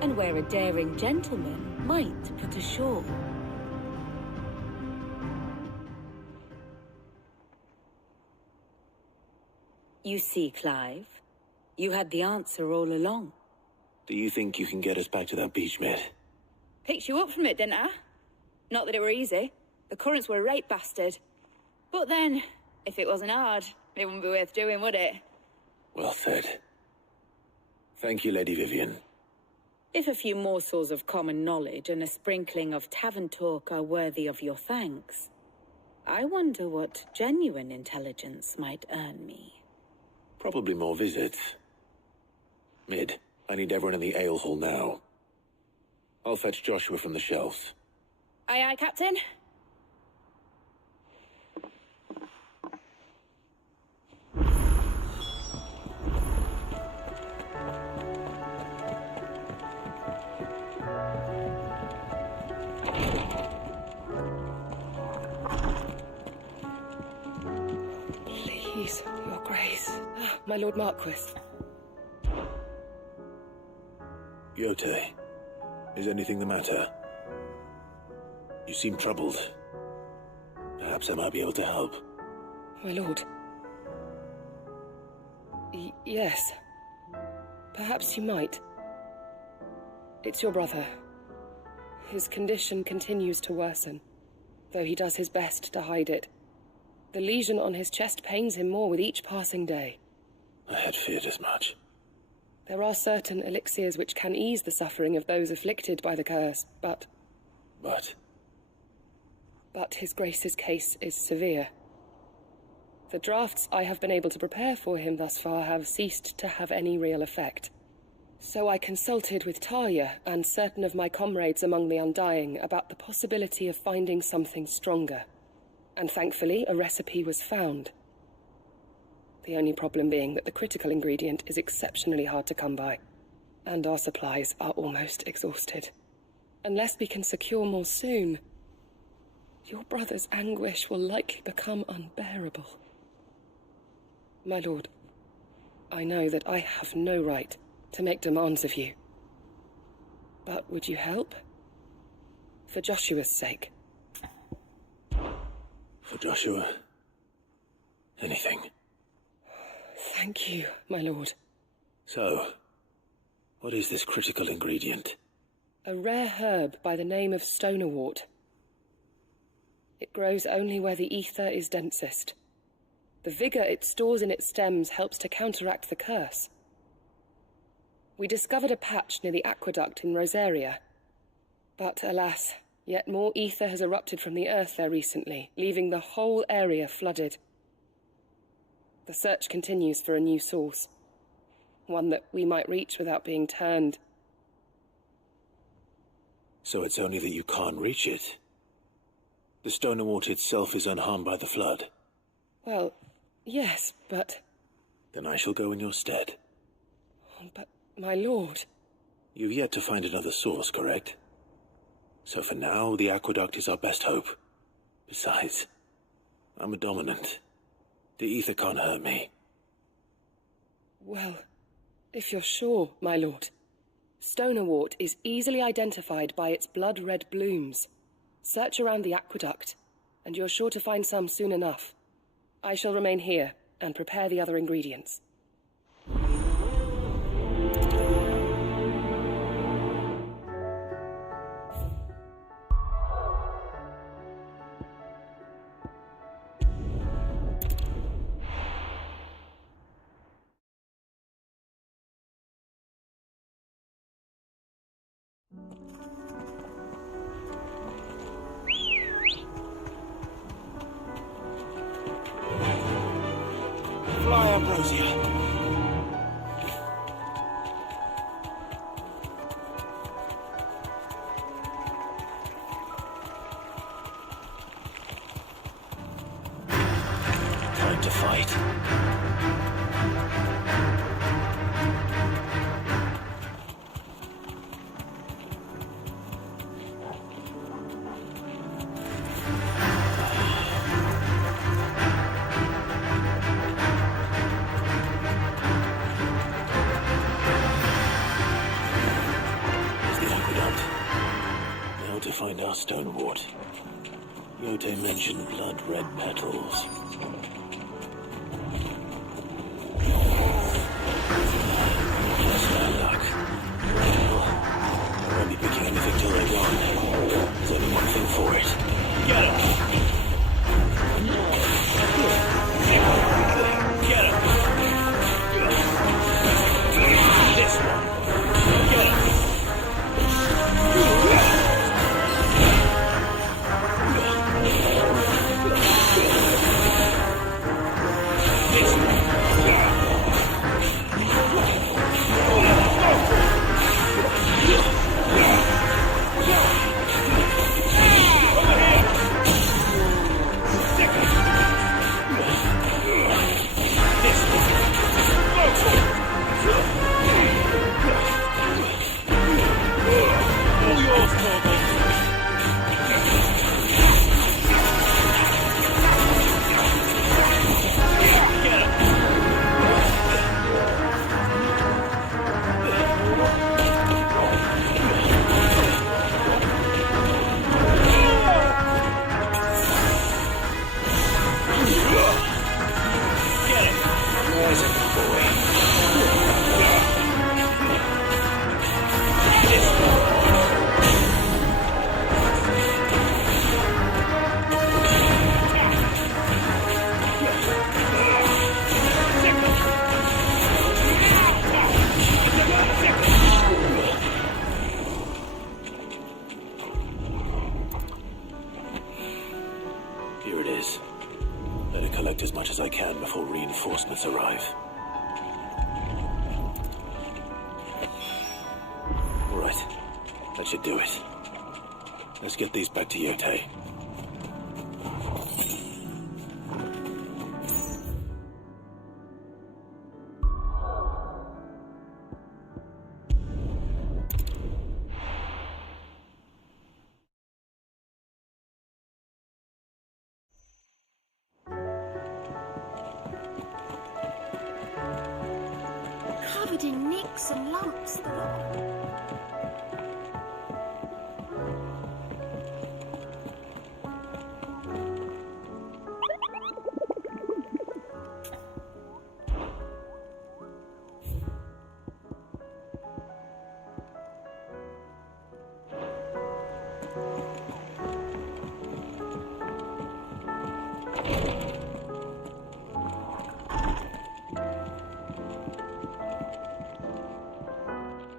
and where a daring gentleman might put ashore. You see, Clive, you had the answer all along. Do you think you can get us back to that beach, Mid? Picked you up from it, didn't I? Not that it were easy. The currents were a right bastard. But then, if it wasn't hard, it wouldn't be worth doing, would it? Well said. Thank you, Lady Vivian. If a few morsels of common knowledge and a sprinkling of tavern talk are worthy of your thanks, I wonder what genuine intelligence might earn me. Probably more visits. Mid, I need everyone in the ale hall now. I'll fetch Joshua from the shelves. Aye, aye, Captain. Please, Your Grace. My Lord Marquis. Yote, is anything the matter? You seem troubled. Perhaps I might be able to help. My lord. Yes. Perhaps you might. It's your brother. His condition continues to worsen, though he does his best to hide it. The lesion on his chest pains him more with each passing day. I had feared as much. There are certain elixirs which can ease the suffering of those afflicted by the curse, but... But His Grace's case is severe. The drafts I have been able to prepare for him thus far have ceased to have any real effect. So I consulted with Talia and certain of my comrades among the Undying about the possibility of finding something stronger. And thankfully, a recipe was found. The only problem being that the critical ingredient is exceptionally hard to come by, and our supplies are almost exhausted. Unless we can secure more soon, your brother's anguish will likely become unbearable. My lord, I know that I have no right to make demands of you. But would you help? For Joshua's sake. For Joshua? Anything. Thank you, my lord. So, what is this critical ingredient? A rare herb by the name of stonerwort. It grows only where the ether is densest. The vigor it stores in its stems helps to counteract the curse. We discovered a patch near the aqueduct in Rosaria. But alas, yet more ether has erupted from the earth there recently, leaving the whole area flooded. The search continues for a new source. One that we might reach without being turned. So it's only that you can't reach it? The stonerwort itself is unharmed by the flood? Well, yes, but... Then I shall go in your stead. But, my lord... You've yet to find another source, correct? So for now, the aqueduct is our best hope. Besides, I'm a dominant. The ether can't hurt me. Well, if you're sure, my lord. Stonerwort is easily identified by its blood-red blooms. Search around the aqueduct, and you're sure to find some soon enough. I shall remain here and prepare the other ingredients. Fly, Ambrosia. Time to fight. To find our Stonewort. Yote mentioned blood-red petals. Just bad luck. Well, I won't be picking anything till they're gone. There's only one thing for it. Get him! Get him! This one! Get him! Here it is. Better collect as much as I can before reinforcements arrive. All right. That should do it. Let's get these back to Yote. Covered in nicks and lumps, the lot.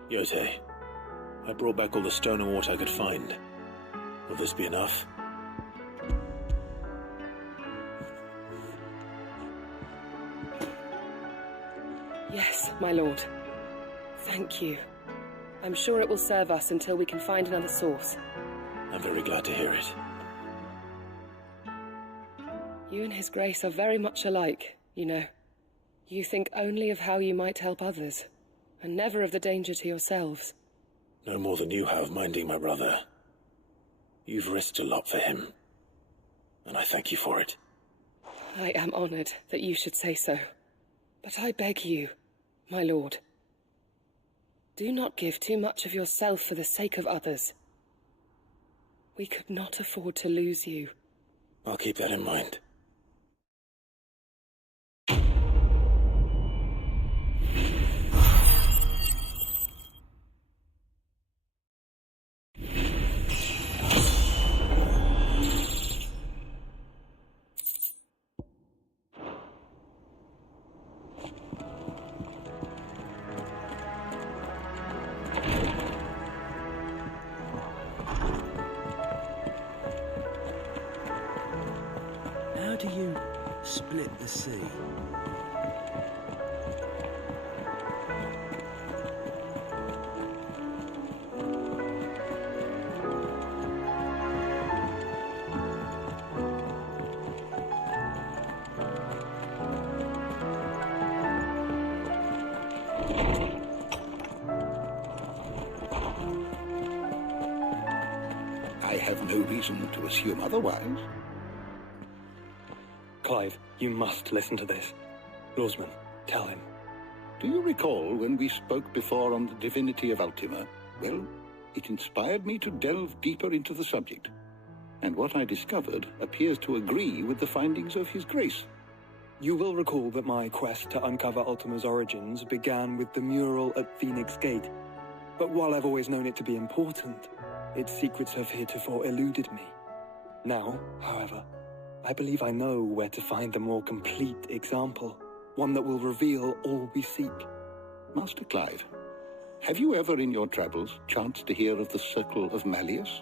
Yote, I brought back all the Stonewort I could find. Will this be enough? Yes, my lord. Thank you. I'm sure it will serve us until we can find another source. I'm very glad to hear it. You and His Grace are very much alike, you know. You think only of how you might help others, and never of the danger to yourselves. No more than you have minding my brother. You've risked a lot for him, and I thank you for it. I am honored that you should say so. But I beg you, my lord, Do not give too much of yourself for the sake of others. We could not afford to lose you. I'll keep that in mind. How do you split the sea? I have no reason to assume otherwise. Clive, you must listen to this. Lawsman, tell him. Do you recall when we spoke before on the divinity of Ultima? Well, it inspired me to delve deeper into the subject. And what I discovered appears to agree with the findings of His Grace. You will recall that my quest to uncover Ultima's origins began with the mural at Phoenix Gate. But while I've always known it to be important, its secrets have heretofore eluded me. Now, however, I believe I know where to find the more complete example, one that will reveal all we seek. Master Clive, have you ever in your travels chanced to hear of the Circle of Malleus?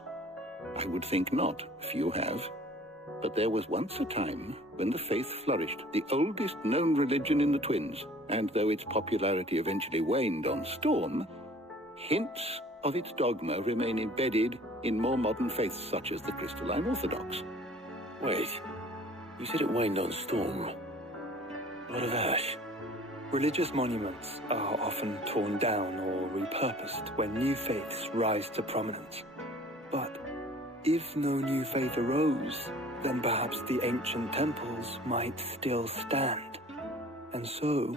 I would think not, few have. But there was once a time when the faith flourished, the oldest known religion in the Twins, and though its popularity eventually waned on Storm, hints of its dogma remain embedded in more modern faiths such as the Crystalline Orthodox. Wait, you said it waned on Storm. What of Ash? Religious monuments are often torn down or repurposed when new faiths rise to prominence. But if no new faith arose, then perhaps the ancient temples might still stand. And so,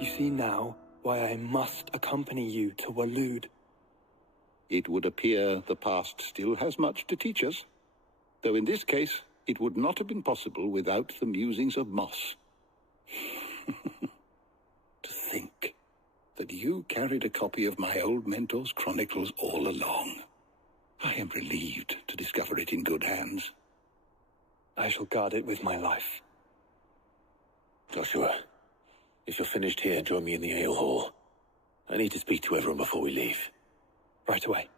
you see now why I must accompany you to Waloed. It would appear the past still has much to teach us, though in this case, it would not have been possible without the musings of Moss. To think that you carried a copy of my old mentor's chronicles all along. I am relieved to discover it in good hands. I shall guard it with my life. Joshua, if you're finished here, join me in the ale hall. I need to speak to everyone before we leave. Right away.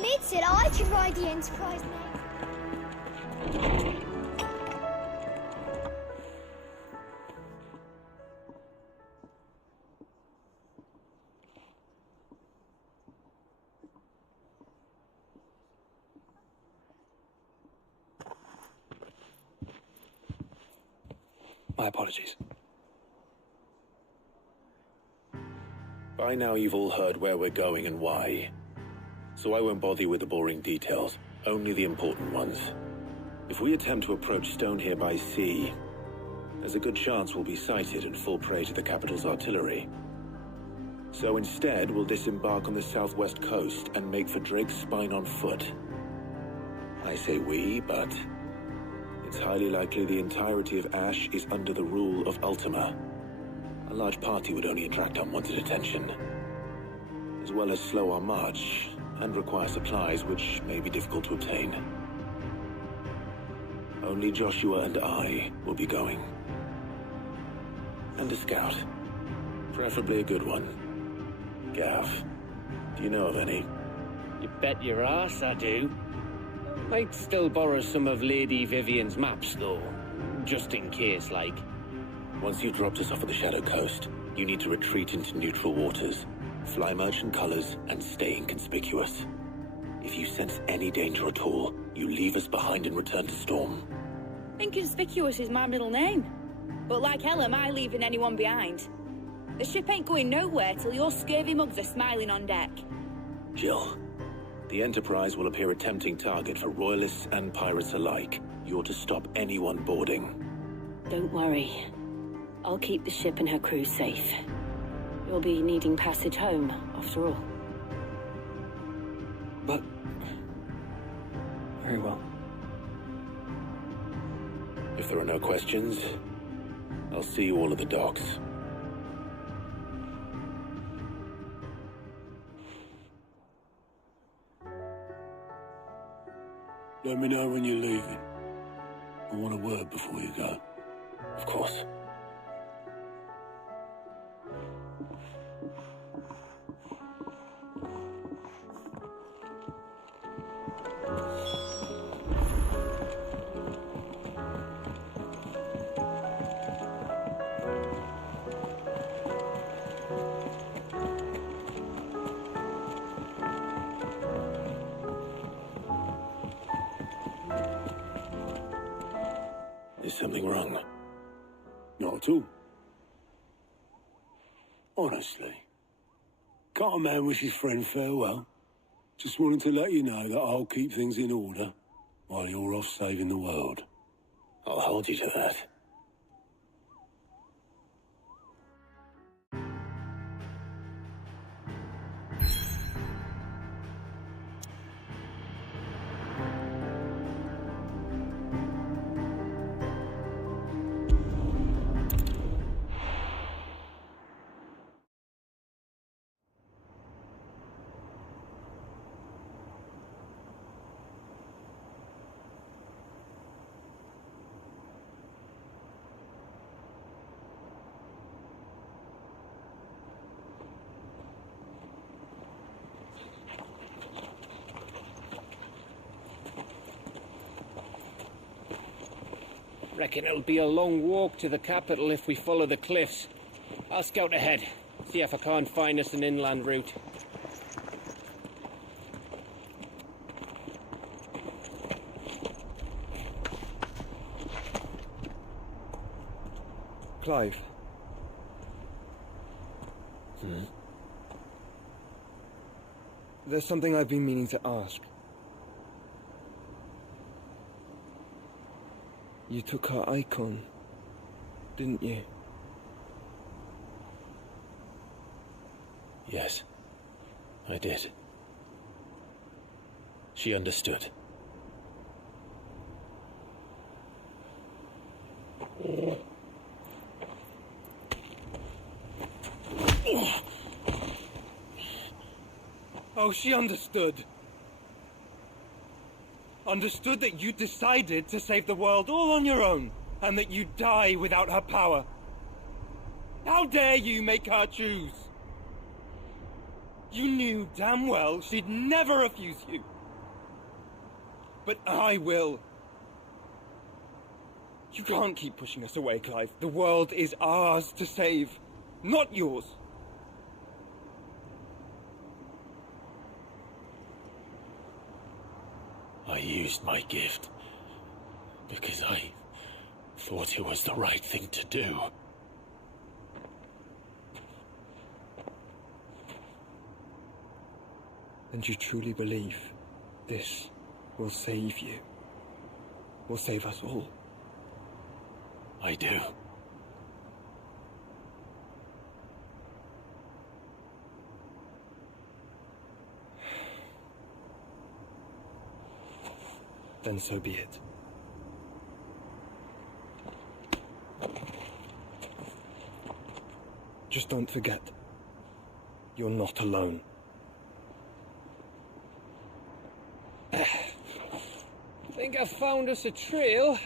Mid said I could ride the Enterprise, mate. My apologies. By now you've all heard where we're going and why. So I won't bother you with the boring details, only the important ones. If we attempt to approach Stone here by sea, there's a good chance we'll be sighted and fall prey to the capital's artillery. So instead, we'll disembark on the southwest coast and make for Drake's Spine on foot. I say we, but it's highly likely the entirety of Ash is under the rule of Ultima. A large party would only attract unwanted attention, as well as slow our march and require supplies which may be difficult to obtain. Only Joshua and I will be going. And a scout. Preferably a good one. Gav, do you know of any? You bet your ass I do. Might still borrow some of Lady Vivian's maps, though. Just in case, like. Once you've dropped us off at the Shadow Coast, you need to retreat into neutral waters, fly merchant colors, and stay inconspicuous. If you sense any danger at all, you leave us behind and return to Storm. Inconspicuous is my middle name. But like hell am I leaving anyone behind. The ship ain't going nowhere till your scurvy mugs are smiling on deck. Jill, the Enterprise will appear a tempting target for royalists and pirates alike. You're to stop anyone boarding. Don't worry. I'll keep the ship and her crew safe. You'll be needing passage home, after all. But... very well. If there are no questions, I'll see you all at the docks. Let me know when you're leaving. I want a word before you go. Of course. Is something wrong? Not at all. Honestly. Can't a man wish his friend farewell? Just wanted to let you know that I'll keep things in order while you're off saving the world. I'll hold you to that. Reckon it'll be a long walk to the capital if we follow the cliffs. I'll scout ahead, see if I can't find us an inland route. Clive. There's something I've been meaning to ask. You took her icon, didn't you? Yes, I did. She understood. Oh, she understood. Understood that you decided to save the world all on your own, and that you'd die without her power. How dare you make her choose? You knew damn well she'd never refuse you. But I will. You can't keep pushing us away, Clive. The world is ours to save, not yours. I used my gift because I thought it was the right thing to do. And you truly believe this will save you? Will save us all? I do. Then so be it. Just don't forget, you're not alone. Think I found us a trail.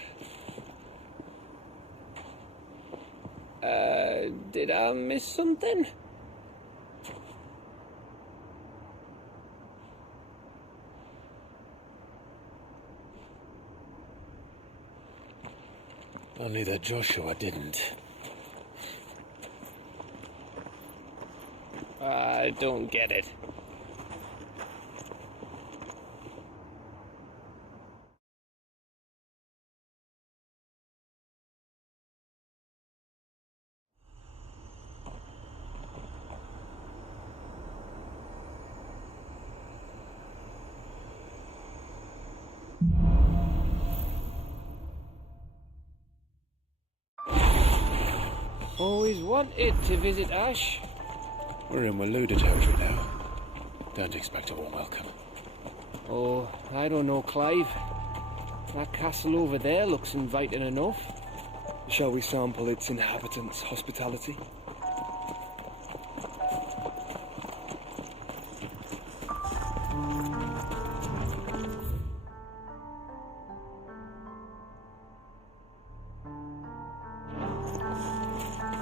Did I miss something? Only that Joshua didn't. I don't get it. Always wanted to visit Ash. We're in Waluda territory now. Don't expect a warm welcome. Oh, I don't know, Clive. That castle over there looks inviting enough. Shall we sample its inhabitants' hospitality?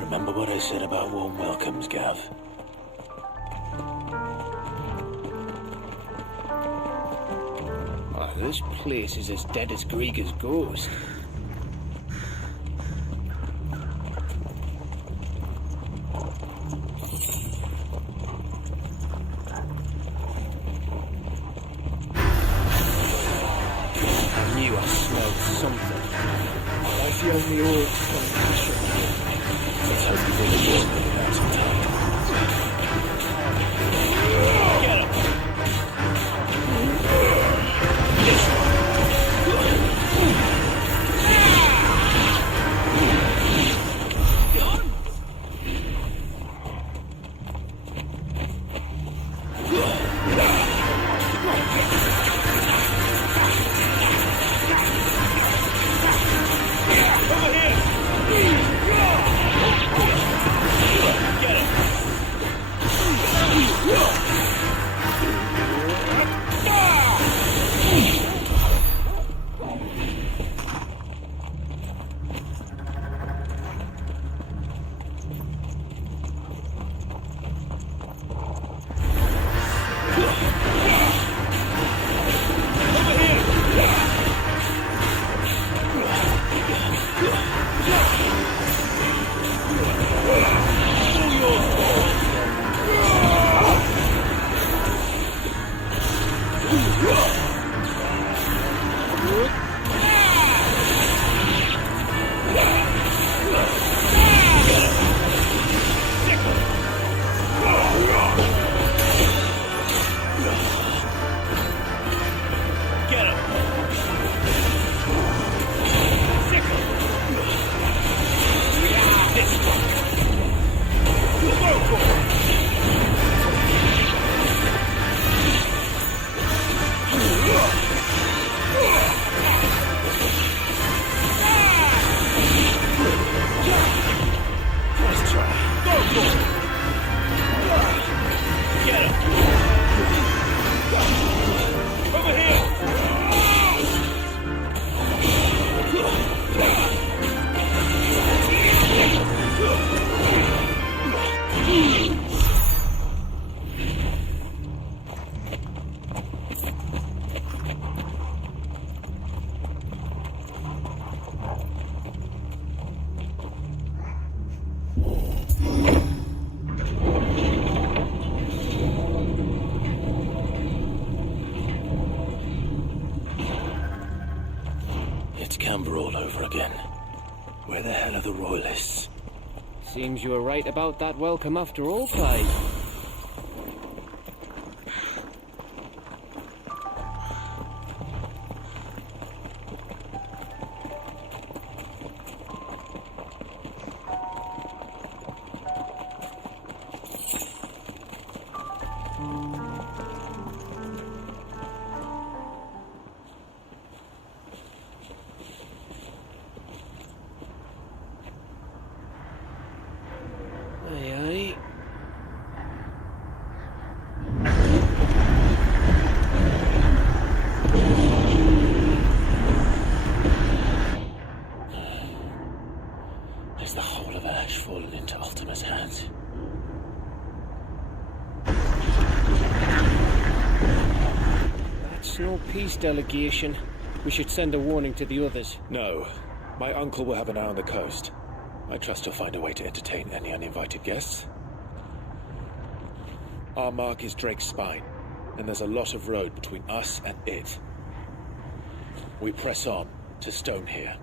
Remember what I said about warm welcomes, Gav? Oh, this place is as dead as Grieger's ghost. I knew I smelled something. That's the only old compassion. Let's hope you really will put it out some time. Get him! All over again. Where the hell are the royalists? Seems you were right about that welcome after all, Clive. Has the whole of Ash fallen into Ultima's hands? That's no peace delegation. We should send a warning to the others. No. My uncle will have an eye on the coast. I trust he'll find a way to entertain any uninvited guests. Our mark is Drake's Spine, and there's a lot of road between us and it. We press on to Stone here.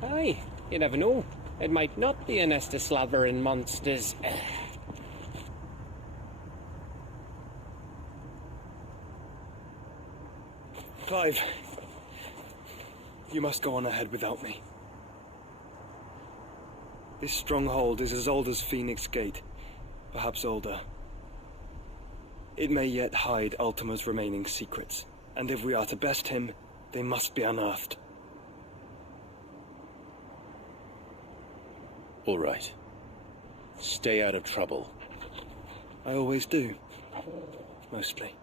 Aye, you never know. It might not be a nest of slavering monsters. Clive, you must go on ahead without me. This stronghold is as old as Phoenix Gate, perhaps older. It may yet hide Ultima's remaining secrets, and if we are to best him, they must be unearthed. All right. Stay out of trouble. I always do. Mostly.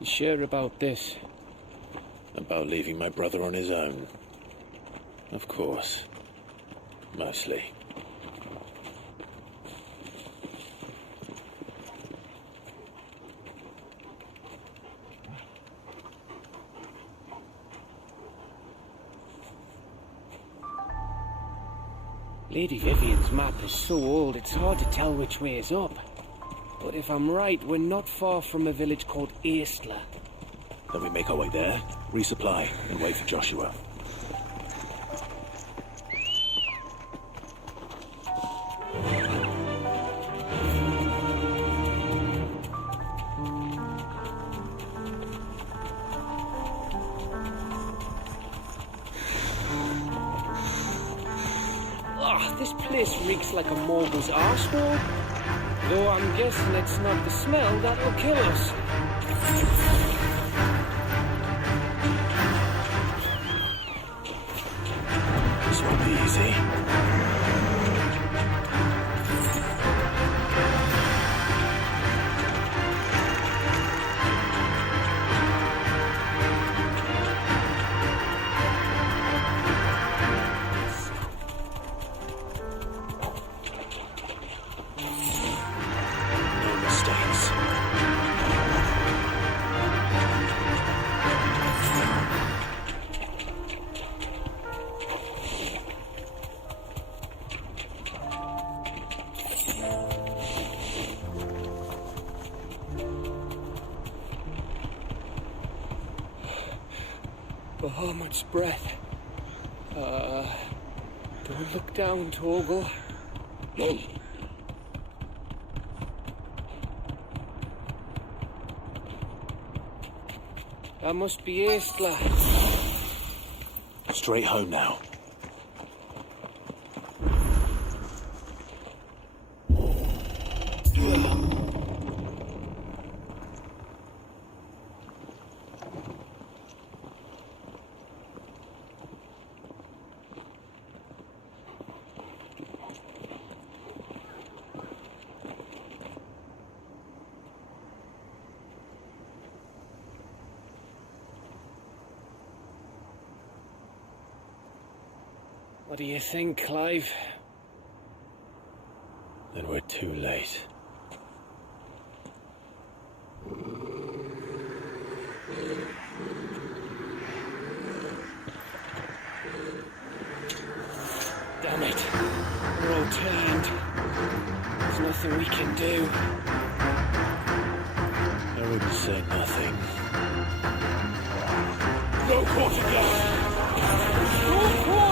You sure about this? About leaving my brother on his own? Of course. Mostly. Lady Vivian's map is so old it's hard to tell which way is up. But if I'm right, we're not far from a village called Aistla. Then we make our way there, resupply, and wait for Joshua. This place reeks like a mogul's arsehole. Though I'm guessing it's not the smell that'll kill us. This won't be easy. Bahamut's breath. Don't look down, Torgal. No. That must be Aistla. Straight home now. What do you think, Clive? Then we're too late. Damn it. We're all turned. There's nothing we can do. I wouldn't say nothing. No quarter gun! No quarter!